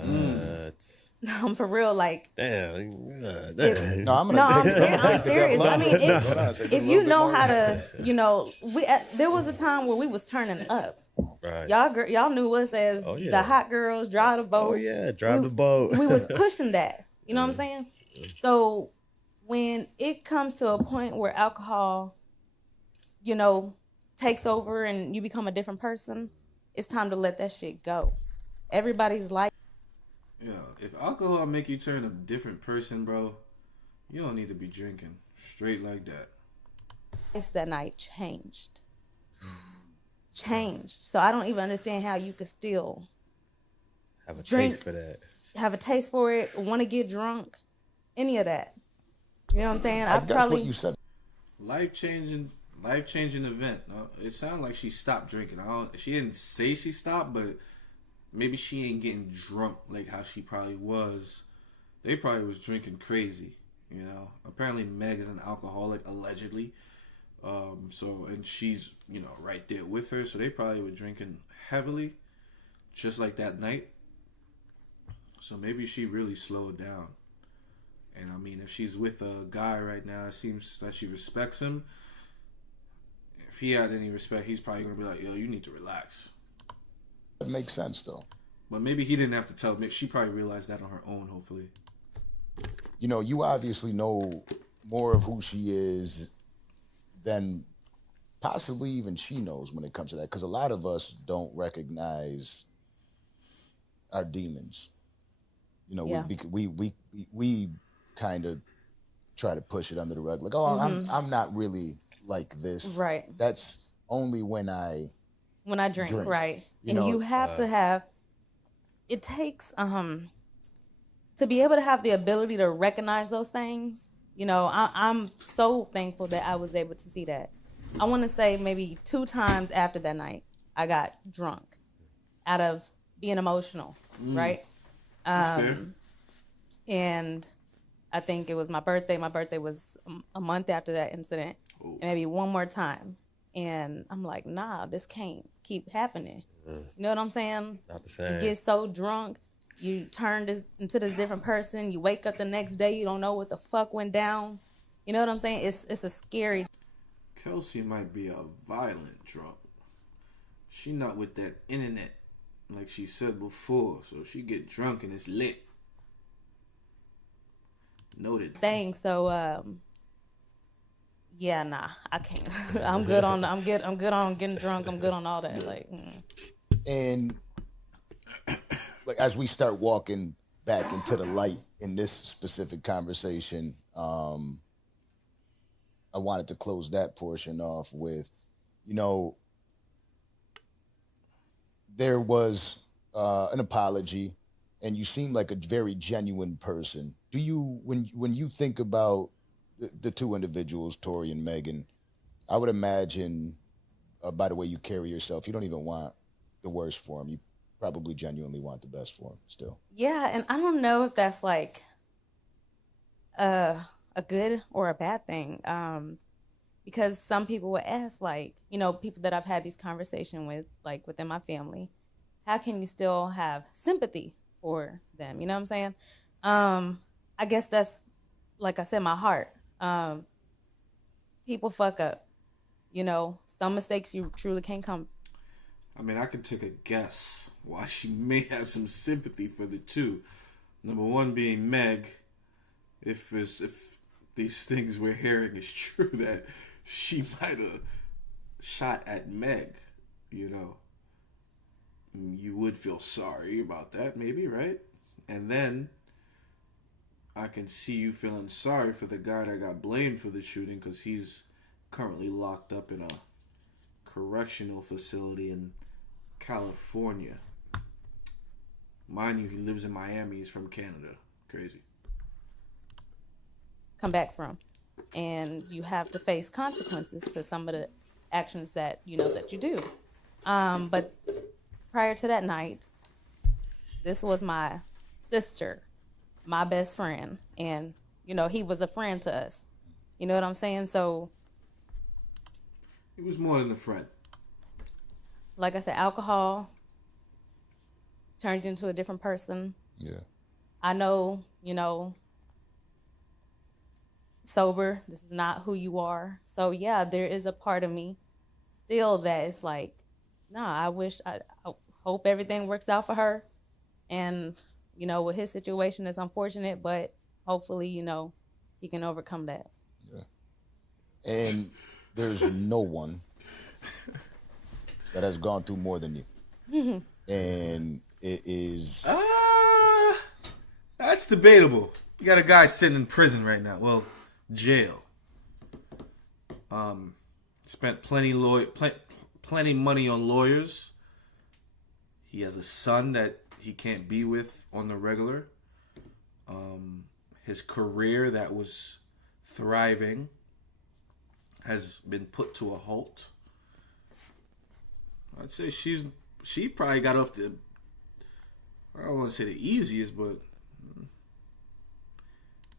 No, I'm for real. Like, damn. I'm serious. I mean, if you know how to, there was a time where we was turning up. Right. Y'all knew us as the hot girls, drive the boat. Oh yeah, drive the boat. We was pushing that. You know what I'm saying? So when it comes to a point where alcohol, takes over and you become a different person, it's time to let that shit go. Everybody's life. Yeah, if alcohol make you turn a different person, bro, you don't need to be drinking straight like that. It's that night changed. So I don't even understand how you could still have a drink, taste for that. Have a taste for it, want to get drunk, any of that. You know what I'm saying? That's what you said. Life-changing event. It sounded like she stopped drinking. She didn't say she stopped, but maybe she ain't getting drunk like how she probably was. They probably was drinking crazy, Apparently Meg is an alcoholic, allegedly. And she's, right there with her. So they probably were drinking heavily, just like that night. So maybe she really slowed down. And I mean, if she's with a guy right now, it seems that she respects him. If he had any respect, he's probably going to be like, yo, you need to relax. That makes sense, though. But maybe he didn't have to tell me. She probably realized that on her own, hopefully. You obviously know more of who she is than possibly even she knows when it comes to that. Because a lot of us don't recognize our demons. We kind of try to push it under the rug. Like, I'm not really like this. Right. That's only when I drink. Right. You have to have, it takes, to be able to have the ability to recognize those things. I'm so thankful that I was able to see that. I want to say maybe 2 times after that night, I got drunk out of being emotional, right? That's fair. And I think it was my birthday. My birthday was a month after that incident. Ooh. And maybe one more time. And I'm like, nah, this can't keep happening. You know what I'm saying? Not the same. You get so drunk, you turn into this different person. You wake up the next day, you don't know what the fuck went down. You know what I'm saying? It's a scary. Kelsey might be a violent drunk. She not with that internet, like she said before. So she get drunk and it's lit. Noted. Thing. So yeah, nah, I can't. I'm good on getting drunk. I'm good on all that. Like, And like as we start walking back into the light in this specific conversation, I wanted to close that portion off with, you know, there was an apology, and you seem like a very genuine person. Do you, when you think about the two individuals, Tory and Megan, I would imagine, by the way you carry yourself, you don't even want the worst for them. You probably genuinely want the best for them still. Yeah, and I don't know if that's like a good or a bad thing, because some people would ask, like, you know, people that I've had these conversations with, like within my family, how can you still have sympathy for them? You know what I'm saying? I guess that's, like I said, my heart. People fuck up. You know, some mistakes you truly can't come. I mean, I can take a guess why she may have some sympathy for the two. Number one being Meg. If these things we're hearing is true, that she might have shot at Meg, you know, you would feel sorry about that, maybe, right? And then I can see you feeling sorry for the guy that got blamed for the shooting, because he's currently locked up in a correctional facility in California. Mind you, he lives in Miami. He's from Canada. Crazy. Come back from. And you have to face consequences to some of the actions that, you know, that you do. But prior to that night, this was my sister, my best friend. And, you know, he was a friend to us. You know what I'm saying? So he was more than a friend. Like I said, alcohol turned you into a different person. Yeah. I know, you know, sober, this is not who you are. So yeah, there is a part of me still that is like, nah, I hope everything works out for her. And, you know, with his situation, it's unfortunate, but hopefully, you know, he can overcome that. Yeah. And there's no one that has gone through more than you. And it is... that's debatable. You got a guy sitting in prison right now. Well, jail. Spent plenty money on lawyers. He has a son that he can't be with on the regular. His career that was thriving has been put to a halt. I'd say she probably got off the, I don't want to say the easiest, but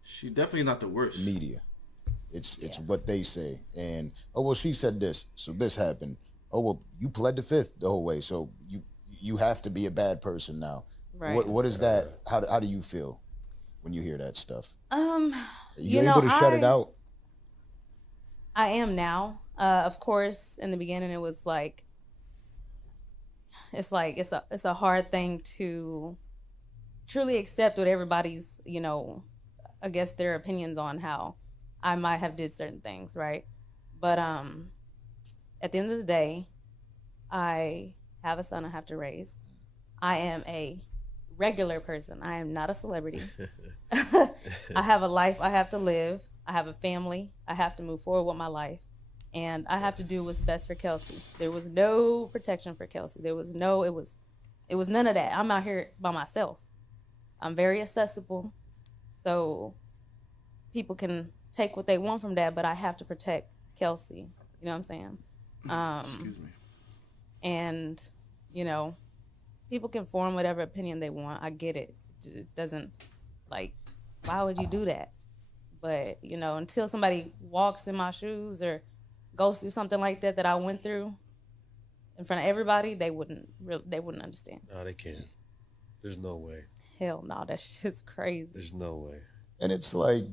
she's definitely not the worst. Media. It's what they say. And, oh, well, she said this, so this happened. Oh, well, you pled the fifth the whole way, so you have to be a bad person now. Right. What is that? How do you feel when you hear that stuff? You able to shut it out? I am now. Of course, in the beginning, it was like, it's a hard thing to truly accept what everybody's, you know, I guess their opinions on how I might have did certain things, right? But at the end of the day, I have a son I have to raise. I am a regular person. I am not a celebrity. I have a life I have to live. I have a family. I have to move forward with my life. And I have to do what's best for Kelsey. There was no protection for Kelsey. It was none of that. I'm out here by myself. I'm very accessible. So people can take what they want from that, but I have to protect Kelsey. You know what I'm saying? Excuse me. And, you know, people can form whatever opinion they want. I get it. It doesn't, like, why would you do that? But you know, until somebody walks in my shoes or goes through something like that I went through in front of everybody, they wouldn't understand. No, they can't. There's no way. Hell no, that shit's crazy. There's no way. And it's like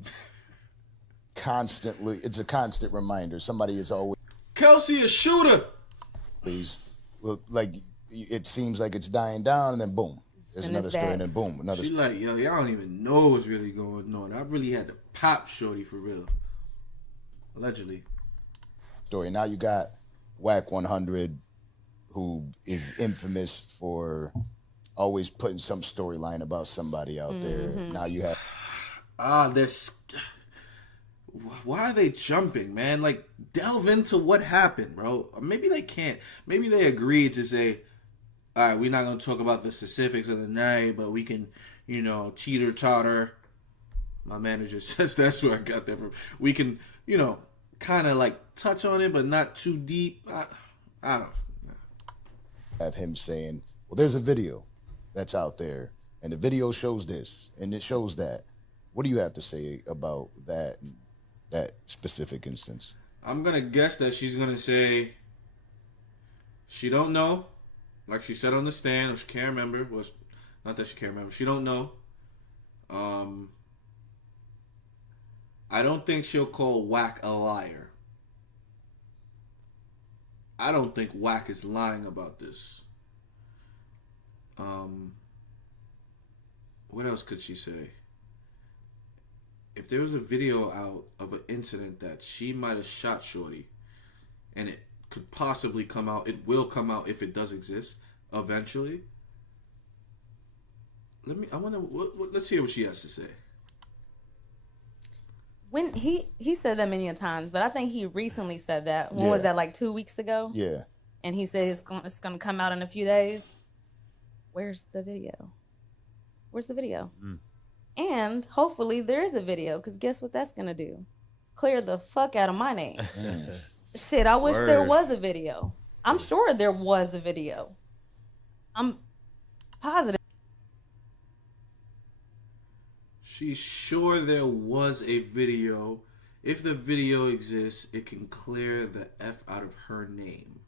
it's a constant reminder. Somebody is always Kelsey, a shooter. well, like it seems like it's dying down, and then boom, there's another story, and then boom, another She story. like, yo, y'all don't even know what's really going on. I really had to pop Shorty for real. Allegedly. Story. Now you got Whack 100, who is infamous for always putting some storyline about somebody out there. Now you have This. Why are they jumping, man? Like, delve into what happened, bro. Or maybe they can't. Maybe they agreed to say, all right, we're not going to talk about the specifics of the night, but we can, you know, teeter-totter. My manager says that's where I got that from. We can, you know, kind of like touch on it, but not too deep. I don't have him saying, well, there's a video that's out there, and the video shows this, and it shows that. What do you have to say about that specific instance? I'm going to guess that she's going to say she don't know. Like she said on the stand, or she can't remember. Well, not that she can't remember. She don't know. I don't think she'll call Whack a liar. I don't think Whack is lying about this. What else could she say? If there was a video out of an incident that she might have shot Shorty, and it could possibly come out, it will come out if it does exist eventually. Let's hear what she has to say. When he said that many a times, but I think he recently said that. When was that, like 2 weeks ago? Yeah. And he said it's gonna come out in a few days. Where's the video? Where's the video? And hopefully there is a video, because guess what that's gonna do? Clear the fuck out of my name. Shit, I wish there was a video. I'm sure there was a video. I'm positive. She's sure there was a video. If the video exists, it can clear the F out of her name.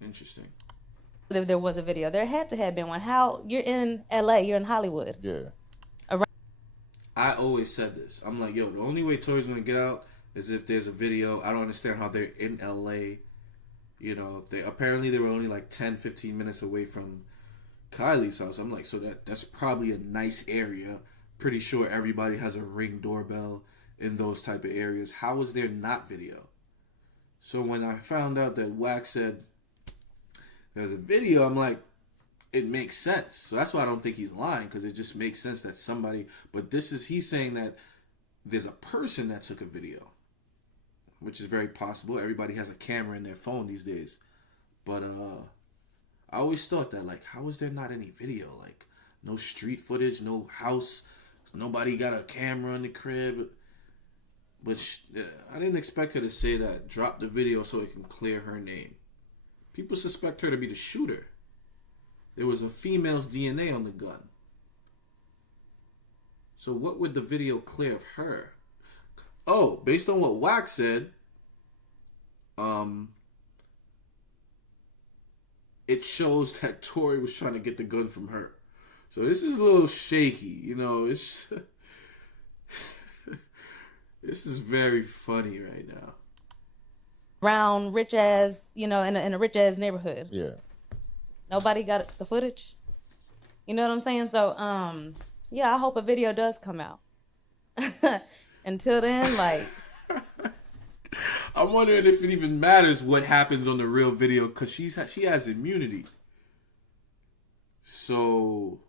Interesting. If there was a video, there had to have been one. How you're in LA, you're in Hollywood. Yeah. I always said this. I'm like, yo, the only way Tory's gonna get out is if there's a video. I don't understand how they're in LA. You know, they were only like 10, 15 minutes away from Kylie's house. I'm like, so that's probably a nice area. Pretty sure everybody has a Ring doorbell in those type of areas. How is there not video? So when I found out that Wax said there's a video, I'm like, it makes sense. So that's why I don't think he's lying, because it just makes sense that somebody, but he's saying that there's a person that took a video, which is very possible. Everybody has a camera in their phone these days. But I always thought that, like, how is there not any video? Like, no street footage, no house, nobody got a camera in the crib. But I didn't expect her to say that, drop the video so it can clear her name. People suspect her to be the shooter. There was a female's DNA on the gun. So what would the video clear of her? Oh, based on what Wax said, it shows that Tory was trying to get the gun from her. So this is a little shaky, you know. It's this is very funny right now. Around rich ass, you know, in a rich ass neighborhood. Yeah. Nobody got the footage. You know what I'm saying? So, yeah, I hope a video does come out. Until then, like, I'm wondering if it even matters what happens on the real video, because she has immunity. So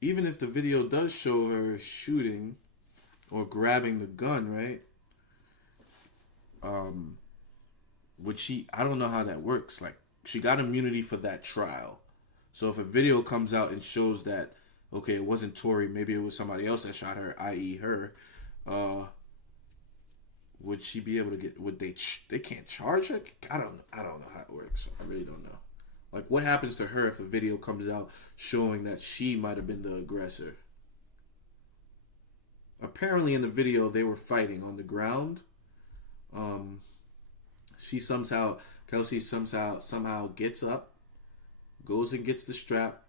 even if the video does show her shooting or grabbing the gun, right? Would she? I don't know how that works. Like, she got immunity for that trial. So if a video comes out and shows that, okay, it wasn't Tory, maybe it was somebody else that shot her, i.e. her, would she be able to get, they can't charge her? I don't know how it works. I really don't know. Like, what happens to her if a video comes out showing that she might have been the aggressor? Apparently, in the video, they were fighting on the ground. Kelsey somehow gets up, goes and gets the strap.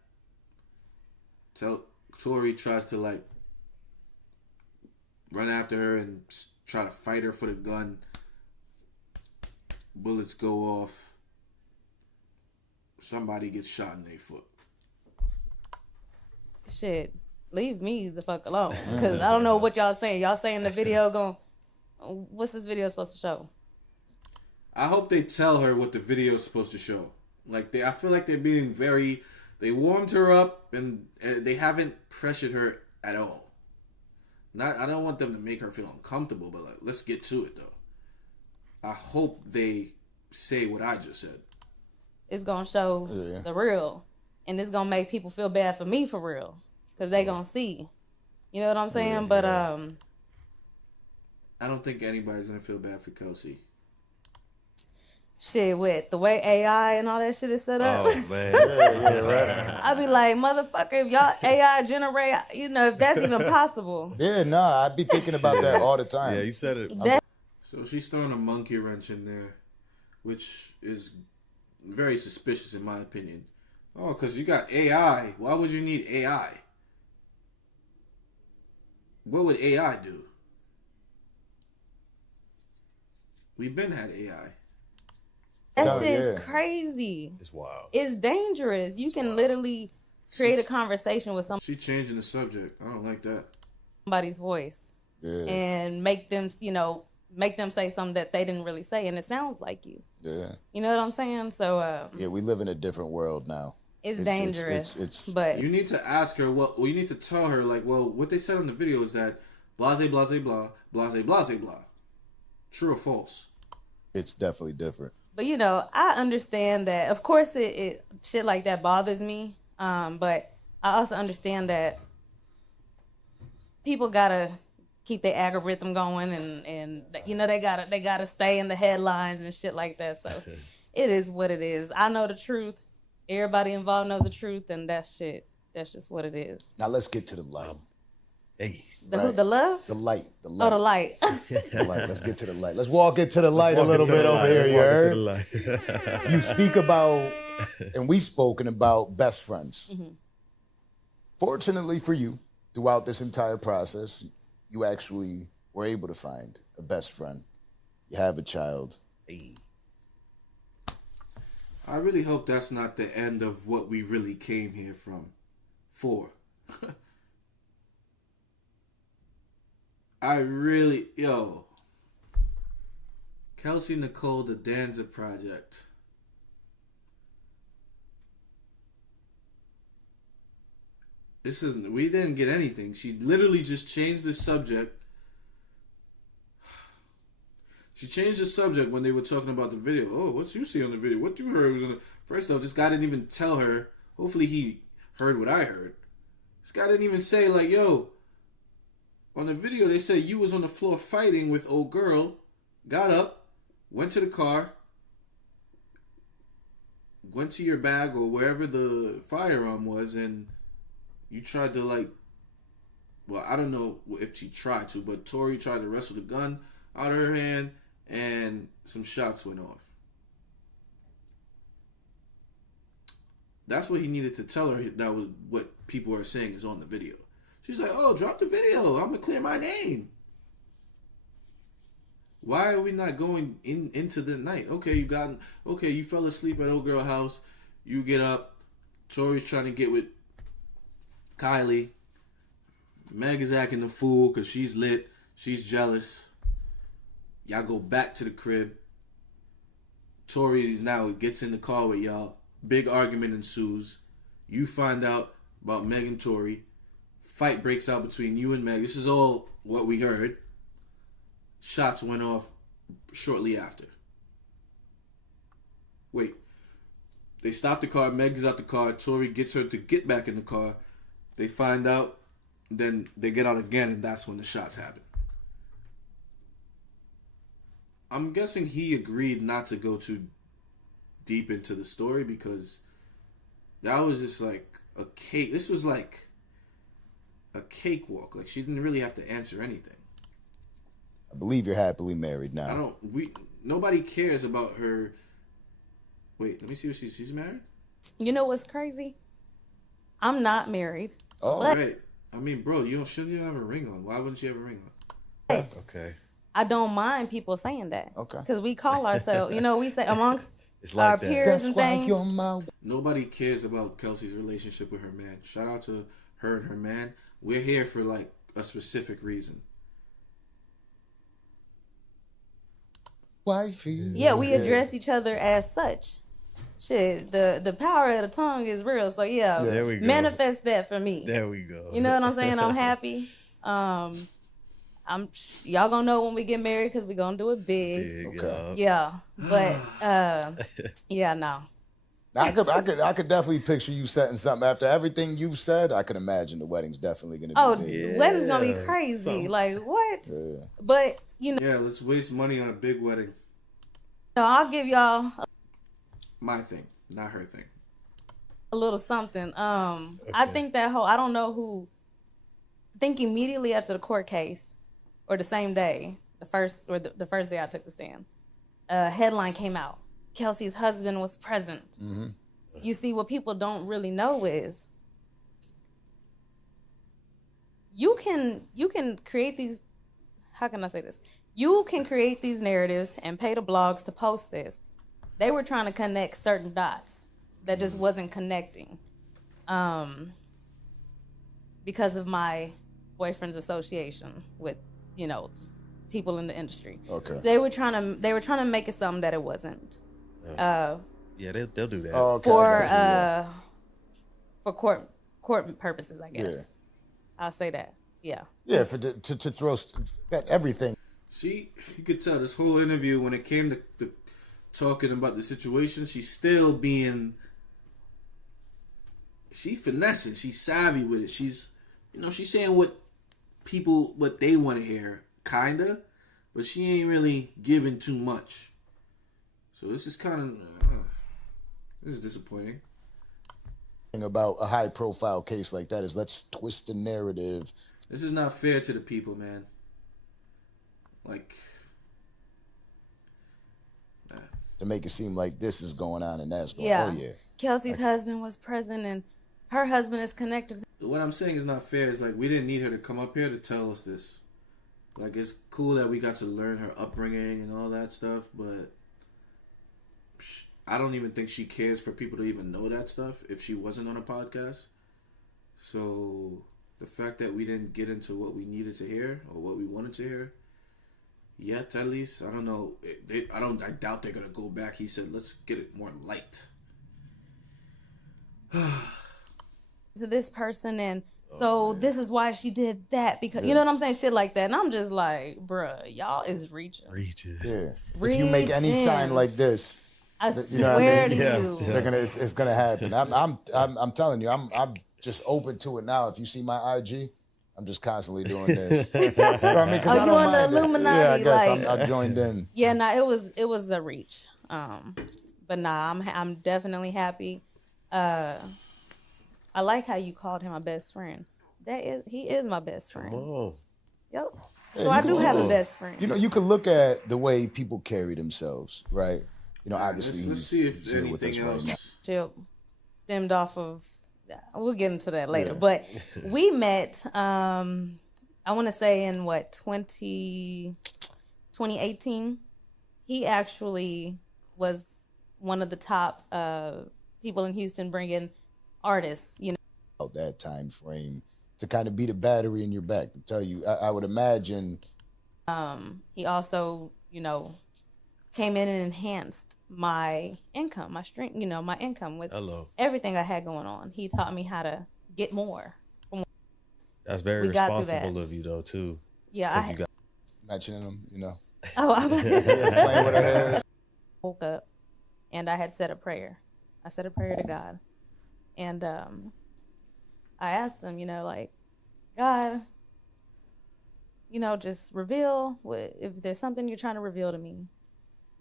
Tory tries to like run after her and try to fight her for the gun. Bullets go off. Somebody gets shot in their foot. Shit, leave me the fuck alone. Because I don't know what y'all saying. Y'all saying the video going, what's this video supposed to show? I hope they tell her what the video is supposed to show. Like, I feel like they're being they warmed her up and they haven't pressured her at all. I don't want them to make her feel uncomfortable, but like, let's get to it though. I hope they say what I just said. It's gonna show the real, and it's gonna make people feel bad for me for real, cause they gonna see. You know what I'm saying? But I don't think anybody's gonna feel bad for Kelsey. Shit, with the way AI and all that shit is set up. Oh man, right. I be like, motherfucker, if y'all AI generate, if that's even possible. Yeah, nah, I be thinking about that all the time. Yeah, you said it. So she's throwing a monkey wrench in there, which is very suspicious in my opinion. Oh, because you got AI. Why would you need AI? What would AI do? We've been had AI. That shit is crazy. It's wild. It's dangerous. You can literally create a conversation with She changing the subject. I don't like that. somebody's voice and make them say something that they didn't really say, and it sounds like you. Yeah. You know what I'm saying? So yeah, we live in a different world now. It's dangerous. But you need to ask her you need to tell her like, well, what they said on the video is that blase blase blah blase blase blah. True or false? It's definitely different. But I understand that. Of course, it shit like that bothers me. But I also understand that people gotta keep their algorithm going, and they gotta stay in the headlines and shit like that. So it is what it is. I know the truth. Everybody involved knows the truth, and that's just what it is. Now let's get to the light. Hey. The love? The light. Oh, the light. The light. Let's get to the light. Let's walk into the light a little bit over here, you heard? You speak about, and we spoken about best friends. Mm-hmm. Fortunately for you, throughout this entire process, you actually were able to find a best friend. You have a child. Hey. I really hope that's not the end of what we really came here for. Kelsey Nicole, the Danza Project. We didn't get anything. She literally just changed the subject. She changed the subject when they were talking about the video. Oh, what you see on the video? What you heard was First off, this guy didn't even tell her. Hopefully he heard what I heard. This guy didn't even say like, yo, on the video they said you was on the floor fighting with old girl, got up, went to the car, went to your bag or wherever the firearm was, and you tried to I don't know if she tried to, but Tory tried to wrestle the gun out of her hand and some shots went off. That's what he needed to tell her. That was what people are saying is on the video. She's like, oh, drop the video. I'm going to clear my name. Why are we not going into the night? Okay, you fell asleep at old girl house. You get up. Tory's trying to get with Kylie. Meg is acting the fool because she's lit. She's jealous. Y'all go back to the crib. Tory now gets in the car with y'all. Big argument ensues. You find out about Meg and Tory. Fight breaks out between you and Meg. This is all what we heard. Shots went off shortly after. Wait. They stop the car. Meg is out the car. Tory gets her to get back in the car. They find out. Then they get out again, and that's when the shots happen. I'm guessing he agreed not to go too deep into the story because that was just like a cake. This was like a cakewalk. Like she didn't really have to answer anything. I believe you're happily married now. Nobody cares about her. Wait, let me see what she's married? You know what's crazy? I'm not married. Oh, right. I mean, bro, shouldn't you have a ring on? Why wouldn't you have a ring on? Okay. I don't mind people saying that. Okay. Because we call ourselves, we say amongst It's like our that. peers that's and why things. you're my. Nobody cares about Kelsey's relationship with her man. Shout out to her and her man. We're here for like a specific reason. Wifey. Yeah, we address each other as such. Shit, the power of the tongue is real. So yeah, There we go. manifest that for me. There we go. You know what I'm saying? I'm happy. Y'all gonna know when we get married because we gonna do it big. Okay. Yeah, but yeah, no. I could definitely picture you setting something after everything you've said. I could imagine the wedding's definitely gonna be Oh, big. wedding's gonna be crazy. Like what? Yeah. But Yeah, let's waste money on a big wedding. I'll give y'all My thing, not her thing. a little something. I think I don't know who. I think immediately after the court case, or the same day, the first day I took the stand, a headline came out. Kelsey's husband was present. Mm-hmm. You see, what people don't really know is you can create these. How can I say this? You can create these narratives and pay the blogs to post this. They were trying to connect certain dots that just wasn't connecting, because of my boyfriend's association with just people in the industry. Okay. They were trying to make it something that it wasn't. Yeah, they'll do that. Oh, okay. For court purposes, I guess. Yeah. I'll say that. Yeah. Yeah, to throw that everything. You could tell this whole interview when it came to talking about the situation, she's still being. She finessing. She's savvy with it. She's saying what they want to hear, kinda, but she ain't really giving too much. So this is this is disappointing. About a high profile case like that is let's twist the narrative. This is not fair to the people, man. Like, to make it seem like this is going on and that's going Yeah. on. Oh, yeah. Kelsey's husband was present and her husband is connected. What I'm saying is not fair. It's like we didn't need her to come up here to tell us this. Like, it's cool that we got to learn her upbringing and all that stuff, but I don't even think she cares for people to even know that stuff if she wasn't on a podcast. So the fact that we didn't get into what we needed to hear or what we wanted to hear yet, at least, I don't know. I doubt they're gonna go back. He said, "Let's get it more light." To this person, and so this is why she did that, because you know what I'm saying, shit like that, and I'm just like, bruh, y'all is reaching. Reaches. Yeah. If you make any sign like this, I you know what I swear mean? to Yeah, you. still. they're gonna. It's gonna happen. I'm telling you. I'm just open to it now. If you see my IG, I'm just constantly doing this. You know what I mean? 'Cause Oh, I you don't on the mind it. Illuminati, Yeah, I guess like- I joined in. Yeah, nah, it was a reach. But nah, I'm definitely happy. I like how you called him my best friend. He is my best friend. Oh, Yep. Yeah, So I you do can- have a best friend. You know, you can look at the way people carry themselves, right? You know, obviously Let's he's see if here with us anything right else. now. Chip stemmed off of. We'll get into that later. Yeah. But we met. I want to say in 2018. He actually was one of the top people in Houston bringing artists. About that time frame to kind of be the battery in your back to tell you. I would imagine. He also, came in and enhanced my income, my my income with hello. everything I had going on. He taught me how to get more. That's very We got through responsible that. of you, though, too. Yeah, 'Cause you got Mentioning him, you know. I Playing with her hair. woke up and I had said a prayer. I said a prayer to God. And I asked him, like, God, just reveal if there's something you're trying to reveal to me,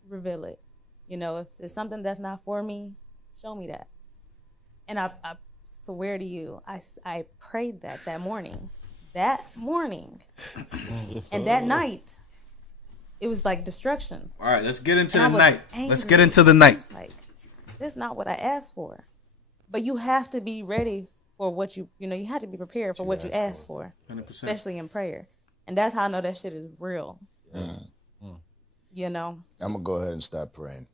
reveal it. If there's something that's not for me, show me that. And I swear to you, I prayed that morning. That morning. And that night, it was like destruction. All right, let's get into And the I was night. angry. Let's get into the night. It's like, this is not what I asked for. But you have to be ready for what you have to be prepared for what you ask for. 100%. Especially in prayer. And that's how I know that shit is real. You know? I'm gonna go ahead and stop praying.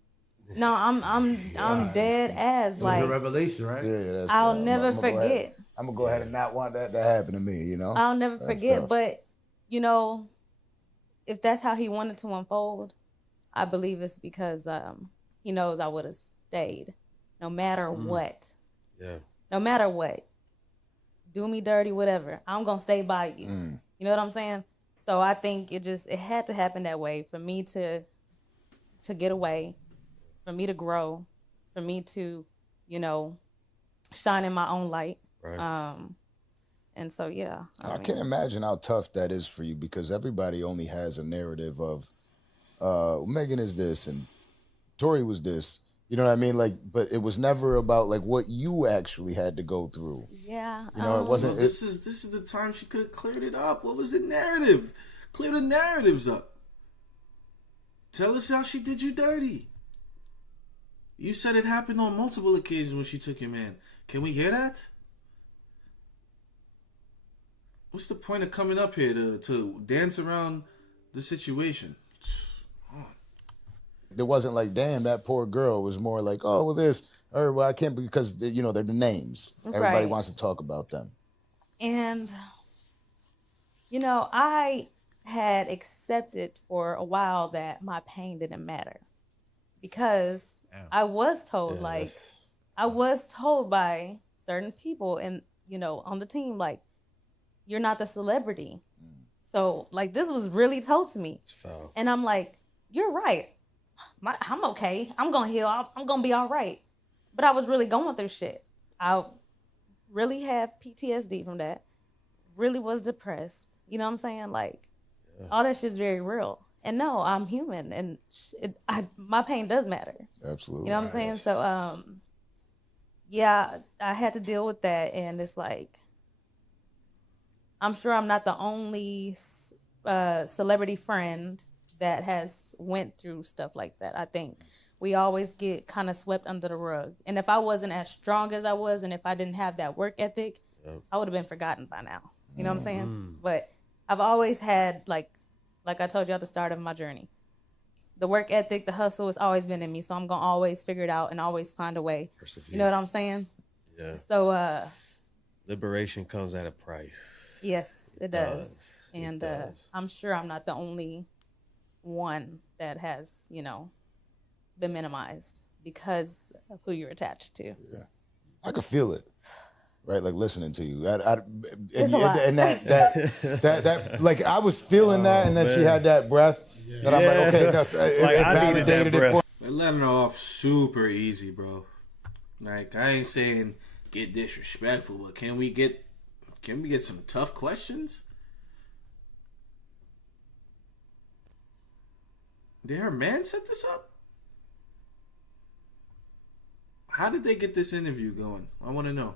No, I'm dead ass. It was Like a revelation, right? Yeah, that's. I'll never forget. I'm gonna go ahead and not want that to happen to me. You know. I'll never That's forget. tough. But if that's how he wanted to unfold, I believe it's because he knows I would have stayed, no matter what. Yeah. No matter what. Do me dirty, whatever. I'm gonna stay by you. You know what I'm saying? So I think it had to happen that way for me to get away, for me to grow, for me to, shine in my own light. Right. And so, yeah. I can't imagine how tough that is for you because everybody only has a narrative of Megan is this and Tory was this. You know what I mean? Like, but it was never about like what you actually had to go through. Yeah. You know, it wasn't. This is the time she could have cleared it up. What was the narrative? Clear the narratives up. Tell us how she did you dirty. You said it happened on multiple occasions when she took your man. Can we hear that? What's the point of coming up here to dance around the situation? It wasn't like, damn, that poor girl. It was more like, oh, well, this, or well, I can't because they're the names. Everybody Right. wants to talk about them. And, I had accepted for a while that my pain didn't matter because I was told, I was told by certain people and, on the team, like, you're not the celebrity. So, like, this was really told to me. It's foul. And I'm like, you're right. I'm okay. I'm going to heal. I'm going to be all right. But I was really going through shit. I really have PTSD from that. Really was depressed. You know what I'm saying? Like, all that shit's very real. And no, I'm human. And my pain does matter. Absolutely. You know what I'm saying? So, yeah, I had to deal with that. And it's like, I'm sure I'm not the only celebrity friend that has went through stuff like that. I think we always get kind of swept under the rug. And if I wasn't as strong as I was, and if I didn't have that work ethic, I would have been forgotten by now. You know what I'm saying? But I've always had, like I told you at the start of my journey, the work ethic, the hustle has always been in me. So I'm going to always figure it out and always find a way. Persevere. You know what I'm saying? Yeah. So, Liberation comes at a price. yes, it does. It And does. I'm sure I'm not the only one that has, been minimized because of who you're attached to. I could feel it, right? Like listening to you, It's a lot. and that like I was feeling that, and then she man. had that breath that I'm like, okay, that's Like, it I needed that validated it breath. for. They're letting her off super easy, bro. Like, I ain't saying get disrespectful, but can we get some tough questions? Did her man set this up? How did they get this interview going? I want to know.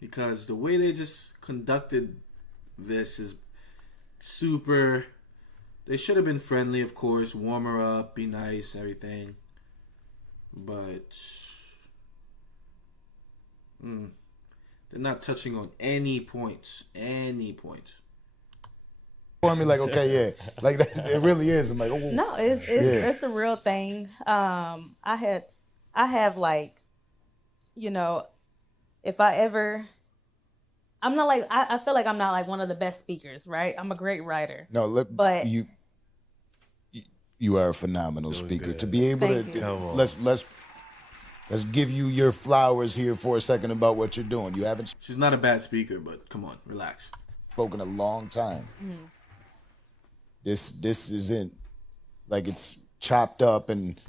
Because the way they just conducted this is super... They should have been friendly, of course, warm her up, be nice, everything. But... they're not touching on any points. Any points. For me, like, okay, yeah, like that, it really is. I'm like, oh, No, it's a real thing. I have like, if I ever, I'm not like, I feel like I'm not like one of the best speakers, right? I'm a great writer. no, look, But- you are a phenomenal speaker. good. To be able Thank to you. Come on. let's give you your flowers here for a second about what you're doing. You haven't She's not a bad speaker, but come on, relax. spoken a long time. This isn't like it's chopped up and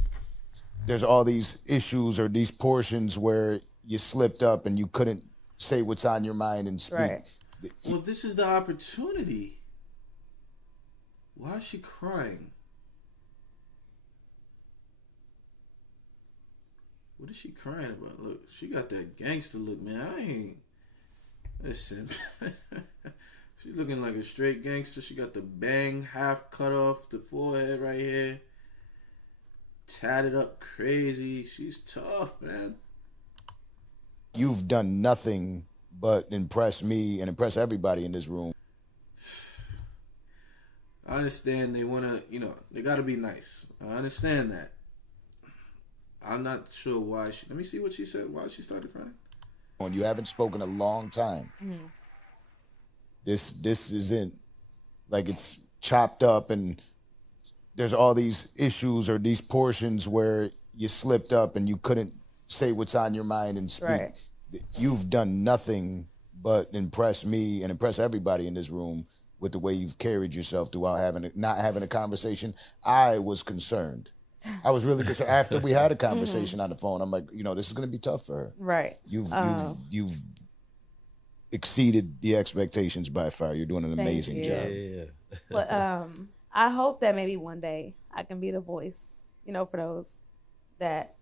there's all these issues or these portions where you slipped up and you couldn't say what's on your mind and speak. Right. Well, this is the opportunity. Why is she crying? What is she crying about? Look, she got that gangster look, man. I ain't. Listen. She's looking like a straight gangster. She got the bang half cut off the forehead right here. Tatted up crazy. She's tough, man. You've done nothing but impress me and impress everybody in this room. I understand they want to, they got to be nice. I understand that. I'm not sure why let me see what she said, why she started crying. When you haven't spoken a long time, this isn't like it's chopped up and there's all these issues or these portions where you slipped up and you couldn't say what's on your mind and speak. Right. You've done nothing but impress me and impress everybody in this room with the way you've carried yourself throughout not having a conversation. I was concerned. I was really concerned. After we had a conversation on the phone, I'm like, this is going to be tough for her. Right. You've exceeded the expectations by far. You're doing an amazing job. Yeah. But I hope that maybe one day I can be the voice, for those that,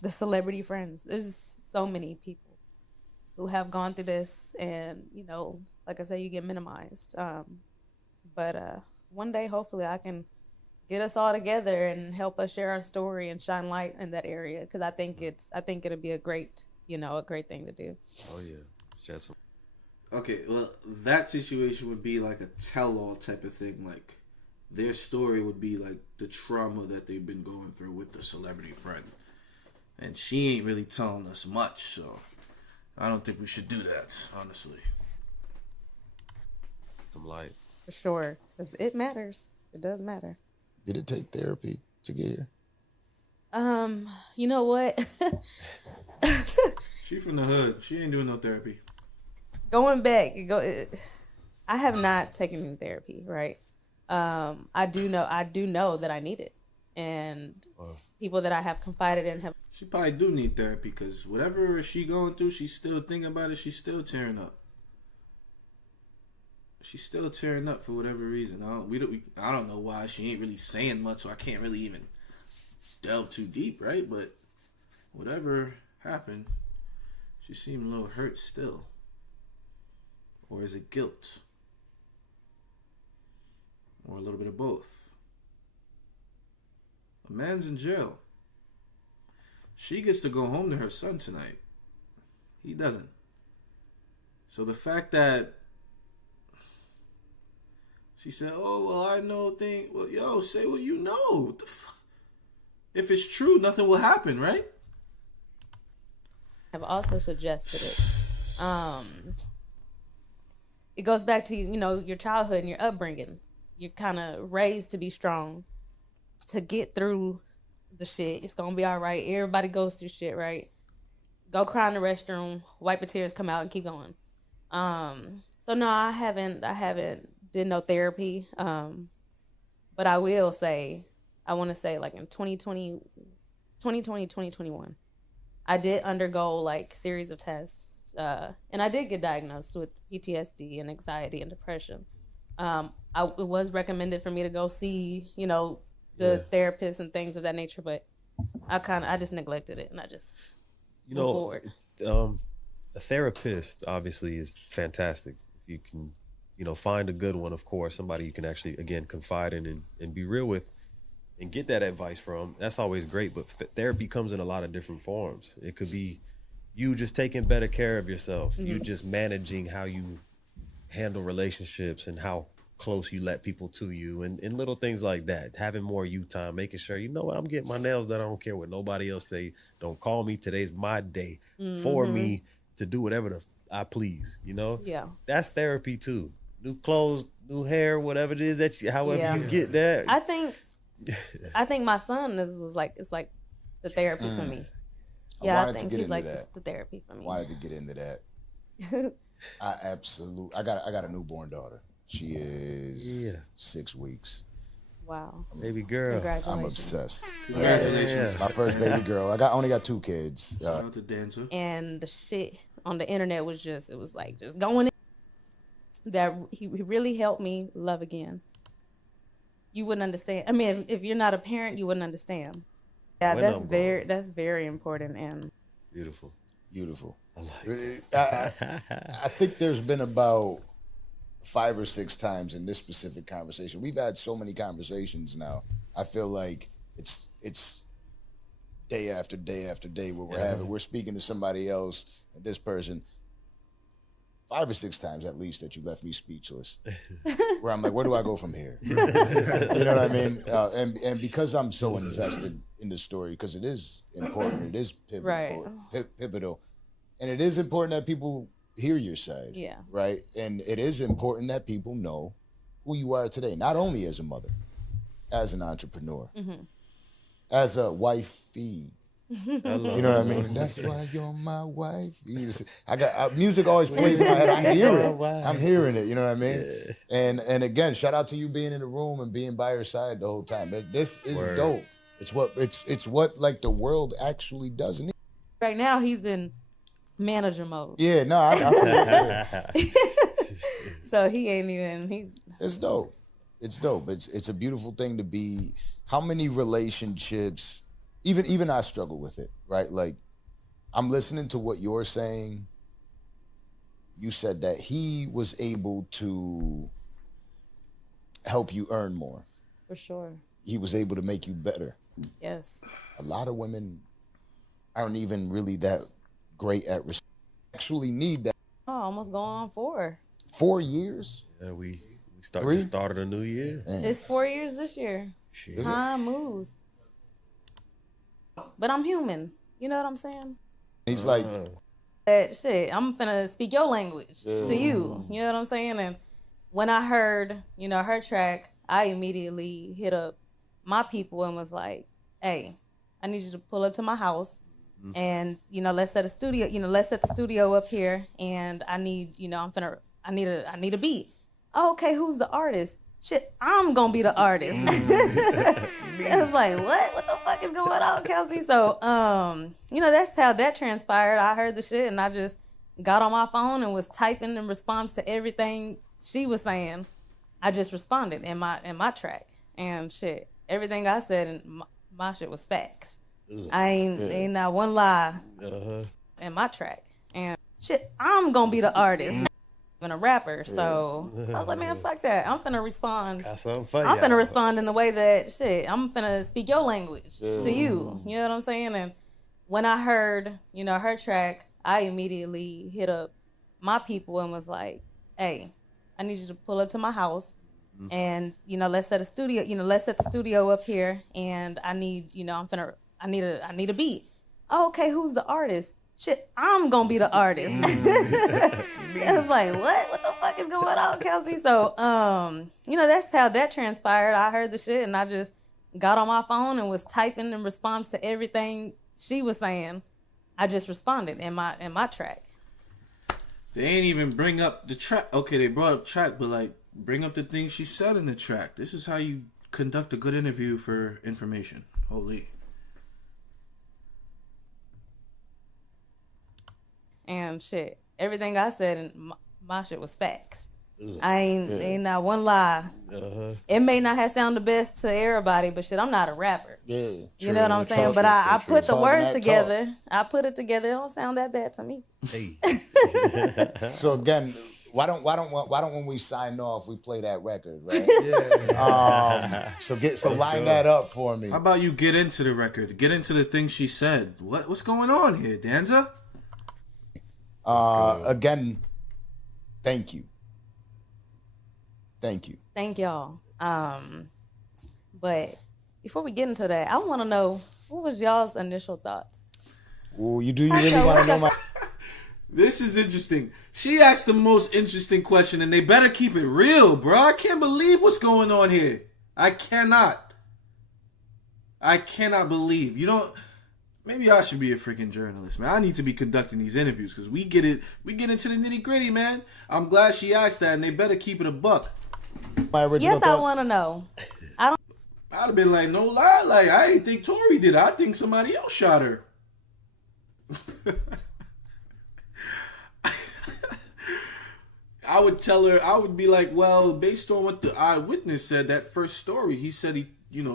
the celebrity friends. There's so many people who have gone through this and, like I said, you get minimized. But one day, hopefully I can get us all together and help us share our story and shine light in that area. Cause I think it'll be a great thing to do. Oh yeah. Shed some. Okay, well, that situation would be like a tell-all type of thing. Like, their story would be like the trauma that they've been going through with the celebrity friend. And she ain't really telling us much, so I don't think we should do that, honestly. Some light. For sure. Cause it matters. It does matter. Did it take therapy to get here? You know what? She from the hood. She ain't doing no therapy. Going back, I have not taken any therapy, right? I do know that I need it, and people that I have confided in have. She probably do need therapy because whatever she going through, she's still thinking about it. She's still tearing up. She's still tearing up for whatever reason. I don't know why. She ain't really saying much, so I can't really even delve too deep, right? But whatever happened, she seemed a little hurt still. Or is it guilt? Or a little bit of both? A man's in jail. She gets to go home to her son tonight. He doesn't. So the fact that she said, "Oh, well, I know things." Well, yo, say what you know. What the fuck? If it's true, nothing will happen, right? I've also suggested it. It goes back to, your childhood and your upbringing. You're kind of raised to be strong, to get through the shit. It's going to be all right. Everybody goes through shit, right? Go cry in the restroom, wipe the tears, come out, and keep going. So no, I haven't did no therapy. But I will say, I want to say like in 2020, 2021, I did undergo like series of tests, and I did get diagnosed with PTSD and anxiety and depression. It was recommended for me to go see, the therapist and things of that nature, but I just neglected it and I just moved forward. A therapist obviously is fantastic. If you can, find a good one, of course, somebody you can actually, again, confide in and be real with and get that advice from, that's always great. But therapy comes in a lot of different forms. It could be you just taking better care of yourself, you just managing how you handle relationships and how close you let people to you and little things like that. Having more you time, making sure, I'm getting my nails done. I don't care what nobody else say. Don't call me. Today's my day for me to do whatever I please, Yeah. That's therapy too. New clothes, new hair, whatever it is however you get that. I think my son it's like the therapy for me. Yeah, I think he's like the therapy for me. Wanted to get into that. I got a newborn daughter. She is 6 weeks. Wow. Baby girl. Congratulations. I'm obsessed. Congratulations. Yeah. My first baby girl. I only got 2 kids. Shout out to Danza. And the shit on the internet was just going in. That he really helped me love again. You wouldn't understand. I mean, if you're not a parent, you wouldn't understand. Yeah, When that's I'm that's very important. And Beautiful. Beautiful. I like it. I think there's been about 5 or 6 times in this specific conversation. We've had so many conversations now. I feel like it's day after day after day where we're speaking to somebody else, and this person 5 or 6 times at least that you left me speechless. Where I'm like, where do I go from here? You know what I mean? And because I'm so invested in the story, because it is important, it is pivotal, Right. pivotal, and it is important that people hear your side. Yeah. Right. And it is important that people know who you are today, not only as a mother, as an entrepreneur, as a wifey. You know what I mean? That's why you're my wife. I got music always plays in my head. I hear it. I'm hearing it. You know what I mean? Yeah. And again, shout out to you being in the room and being by her side the whole time. This is dope. It's what like the world actually does. Right now, he's in manager mode. Yeah, no, I So he ain't even. It's dope. It's dope. It's a beautiful thing to be. How many relationships? Even I struggle with it, right? Like, I'm listening to what you're saying. You said that he was able to help you earn more. For sure. He was able to make you better. Yes. A lot of women aren't even really that great at actually need that. Oh, almost going on 4. 4 years? Yeah, we started a new year. Man. It's 4 years this year. Shit. Time moves. But I'm human. You know what I'm saying? He's like, that shit, I'm finna speak your language to you. You know what I'm saying? And when I heard, her track, I immediately hit up my people and was like, hey, I need you to pull up to my house and, let's set a studio, let's set the studio up here and I need, I need a beat. Oh, okay, who's the artist? Shit, I'm gonna be the artist. I was like, what the fuck is going on, Kelsey? So, that's how that transpired. I heard the shit and I just got on my phone and was typing in response to everything she was saying. I just responded in my track and shit. Everything I said in my shit was facts. I ain't not one lie in my track. And shit, I'm gonna be the artist. And a rapper, so I was like, man, fuck that. I'm finna respond. Got something for I'm y'all. finna respond in the way that shit. I'm finna speak your language to you. You know what I'm saying? And when I heard, her track, I immediately hit up my people and was like, hey, I need you to pull up to my house and let's set a studio. Let's set the studio up here and I need, I need a beat. Oh, okay, who's the artist? Shit, I'm gonna be the artist. I was like, what the fuck is going on, Kelsey? So, that's how that transpired. I heard the shit and I just got on my phone and was typing in response to everything she was saying. I just responded in my track. They ain't even bring up the track. Okay, they brought up track, but like bring up the things she said in the track. This is how you conduct a good interview for information. Holy. And shit, everything I said in my shit was facts. I ain't not one lie. It may not have sounded the best to everybody, but shit, I'm not a rapper. yeah, You know what I'm saying? But I put the words together. I put it together. It don't sound that bad to me. Hey. So again, why don't when we sign off we play that record, right? Yeah. So line that up for me. How about you get into the record? Get into the things she said. What's going on here, Danza? Again, thank you. Thank y'all. But before we get into that, I want to know, what was y'all's initial thoughts? Well, you really want to know my... This is interesting. She asked the most interesting question, and they better keep it real, bro. I can't believe what's going on here. I cannot believe. You don't... Maybe I should be a freaking journalist, man. I need to be conducting these interviews because we get into the nitty gritty, man. I'm glad she asked that, and they better keep it a buck. My original thoughts? I want to know. I'd have been like, no lie, like I didn't think Tory did it. I think somebody else shot her. I would tell her, I would be like, well, based on what the eyewitness said, that first story, he said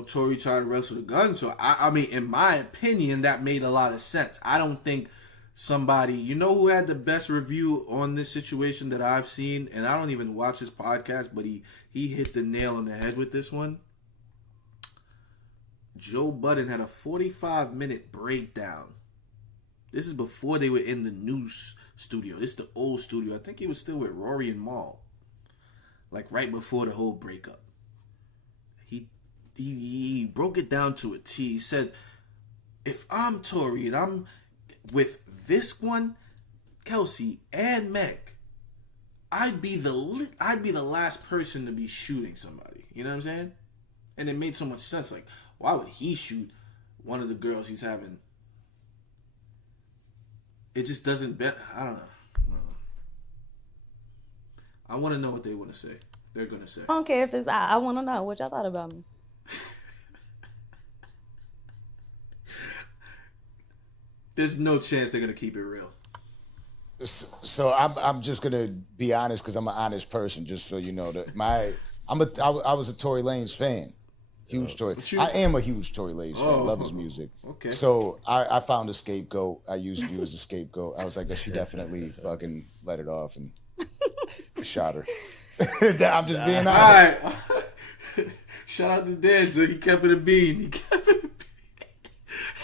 Tory tried to wrestle the gun. So, I mean, in my opinion, that made a lot of sense. I don't think somebody, who had the best review on this situation that I've seen, and I don't even watch his podcast, but he hit the nail on the head with this one. Joe Budden had a 45-minute breakdown. This is before they were in the new studio. This is the old studio. I think he was still with Rory and Mal. Like right before the whole breakup. He broke it down to a T. He said, if I'm Tory and I'm with this one, Kelsey and Meg, I'd be the last person to be shooting somebody. You know what I'm saying? And it made so much sense. Like, why would he shoot one of the girls he's having? It just doesn't bet. I don't know. I want to know what they want to say. They're gonna say. I don't care if it's I want to know what y'all thought about me. There's no chance they're gonna keep it real. So I'm just gonna be honest because I'm an honest person. Just so you know that I was a Tory Lanez fan, huge Tory. I am a huge Tory Lanez fan. Love his music. Okay. So I found a scapegoat. I used you as a scapegoat. I was like, I should definitely fucking let it off and shot her. I'm just being honest. All right. Shout out to Danza. He kept it a bean.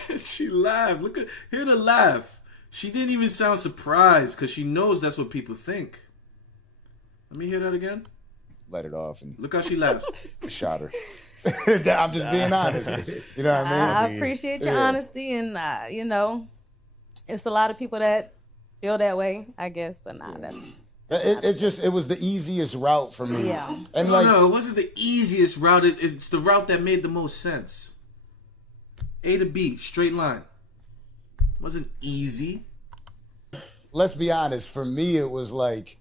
And she laughed. Hear the laugh. She didn't even sound surprised because she knows that's what people think. Let me hear that again. Let it off and look how she laughed. Shot her. I'm just being honest. You know what I mean? I appreciate your honesty, and it's a lot of people that feel that way, I guess. But that's. It was the easiest route for me. Yeah. And no, it wasn't the easiest route. It's the route that made the most sense. A to B, straight line. It wasn't easy. Let's be honest. For me, it was like,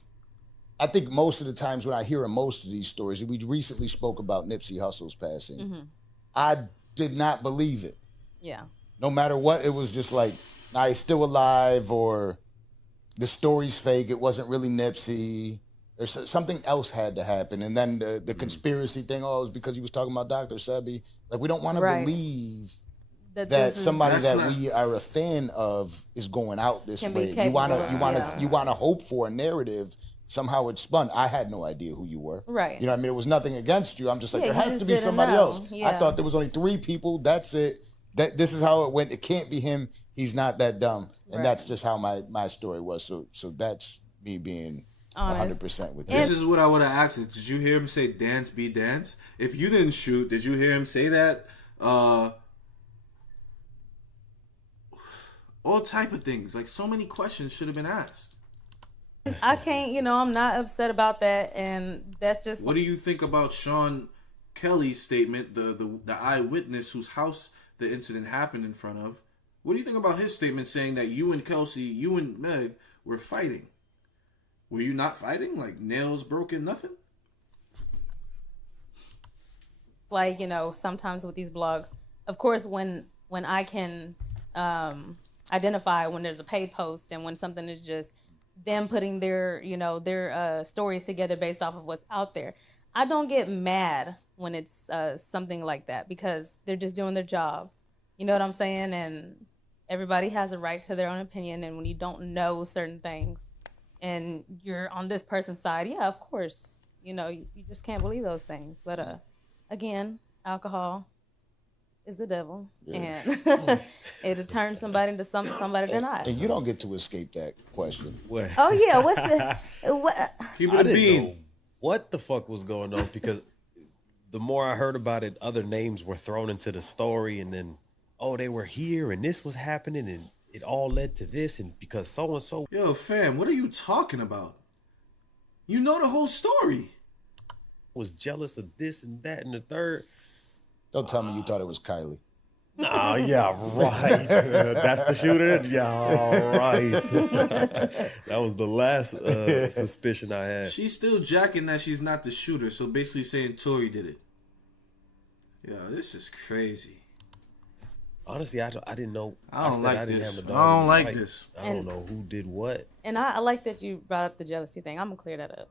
I think most of the times when I hear most of these stories, we recently spoke about Nipsey Hussle's passing. Mm-hmm. I did not believe it. Yeah. No matter what, it was just like, nah, he's still alive, or the story's fake. It wasn't really Nipsey. There's something else had to happen. And then the conspiracy thing, it was because he was talking about Dr. Sebi. Like, we don't want to believe that somebody that we are a fan of is going out this way. You want to hope for a narrative. Somehow it's spun. I had no idea who you were. Right. You know what I mean? It was nothing against you. I'm just like, there has to be somebody else. Yeah. I thought there was only 3 people. That's it. This is how it went. It can't be him. He's not that dumb. And that's just how my story was. So that's me being honest. 100% with you. This is what I would have asked you. Did you hear him say dance be dance? If you didn't shoot, did you hear him say that? All type of things. Like, so many questions should have been asked. I can't, I'm not upset about that, and that's just. What do you think about Sean Kelly's statement, the eyewitness whose house the incident happened in front of? What do you think about his statement saying that you and Kelsey, you and Meg were fighting? Were you not fighting? Like, nails broken, nothing? Like, sometimes with these blogs, of course, when I can identify when there's a paid post and when something is just them putting their stories together based off of what's out there, I don't get mad when it's something like that, because they're just doing their job. You know what I'm saying? And everybody has a right to their own opinion. And when you don't know certain things and you're on this person's side, yeah, of course, you just can't believe those things. But again, alcohol is the devil, and it'll turn somebody into somebody they're not. And you don't get to escape that question. What? Oh yeah, what? People I didn't know what the fuck was going on, because the more I heard about it, other names were thrown into the story, and then they were here and this was happening and it all led to this, and because so and so. Yo, fam, what are you talking about? You know the whole story. Was jealous of this and that and the third. Don't tell me you thought it was Kylie. Nah, yeah, right. That's the shooter? Yeah, right. That was the last suspicion I had. She's still jacking that she's not the shooter, so basically saying Tory did it. Yo, this is crazy. Honestly, I didn't know. I don't like didn't this. have a dog I don't in the like fight. this. I don't know who did what. And I like that you brought up the jealousy thing. I'm gonna clear that up.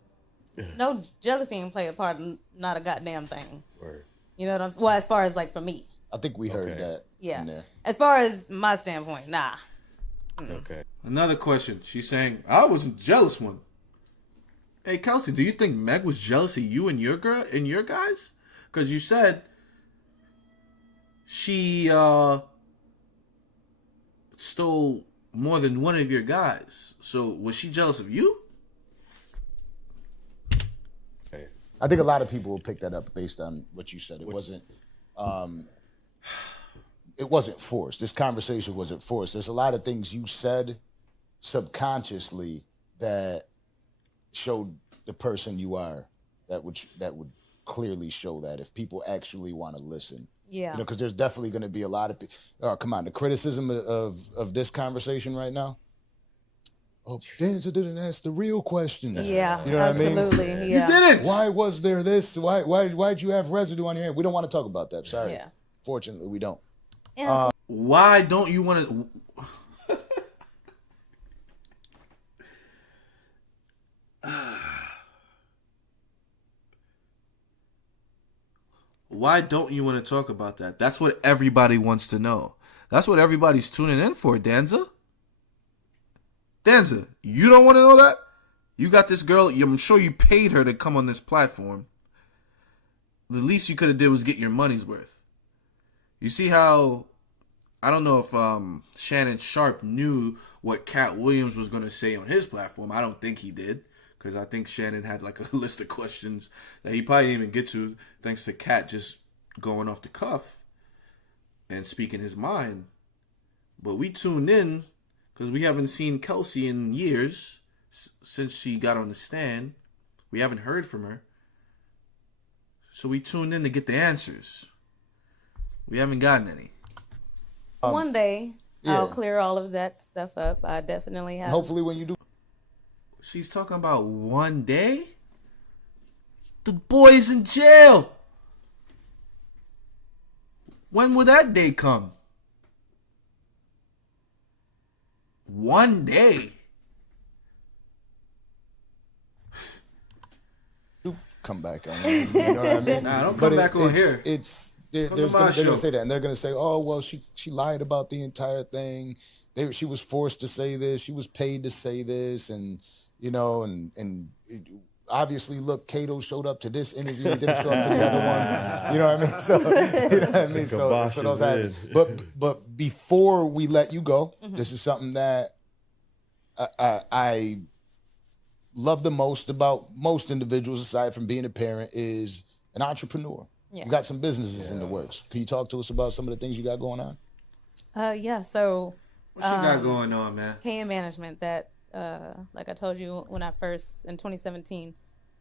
No, jealousy ain't play a part in not a goddamn thing. Word. You know what I'm saying? Well, as far as like for me. I think we heard Okay. that. Yeah. In there. As far as my standpoint, nah. Okay. Another question. She's saying, I wasn't jealous one. Hey, Kelsey, do you think Meg was jealous of you and your girl and your guys? Because you said she stole more than one of your guys. So was she jealous of you? I think a lot of people will pick that up based on what you said. It wasn't forced. This conversation wasn't forced. There's a lot of things you said subconsciously that showed the person you are. That would clearly show that if people actually want to listen. Yeah. You know, because there's definitely going to be a lot of. Come on, the criticism of this conversation right now. Oh, Danza didn't ask the real questions. Yeah, you know absolutely. what I mean? Yeah. You didn't. Why was there this? Why'd you have residue on your hand? We don't want to talk about that. Sorry. Yeah. Fortunately, we don't. Yeah. Why don't you want to... Why don't you want to talk about that? That's what everybody wants to know. That's what everybody's tuning in for, Danza. Danza, you don't want to know that? You got this girl, I'm sure you paid her to come on this platform. The least you could have did was get your money's worth. You see how, I don't know if Shannon Sharp knew what Cat Williams was going to say on his platform. I don't think he did, because I think Shannon had like a list of questions that he probably didn't even get to, thanks to Cat just going off the cuff and speaking his mind. But we tuned in because we haven't seen Kelsey in years since she got on the stand. We haven't heard from her. So we tuned in to get the answers. We haven't gotten any. One day, yeah. I'll clear all of that stuff up. I definitely have. Hopefully, when you do. She's talking about one day? The boy's in jail. When will that day come? One day. Come back on. You know what I mean? Nah, don't come back on here. They're Come to my going show. to say that, and they're going to say, "Oh, well, she lied about the entire thing. She was forced to say this. She was paid to say this, and you know, and obviously, look, Kato showed up to this interview. He didn't show up to the other one. You know what I mean? So, you know what I mean? So those happen. But before we let you go, this is something that I love the most about most individuals, aside from being a parent, is an entrepreneur. Yeah. You got some businesses in the works. Can you talk to us about some of the things you got going on? Yeah. So What you got going on, man? KM Management, that like I told you when I first in 2017,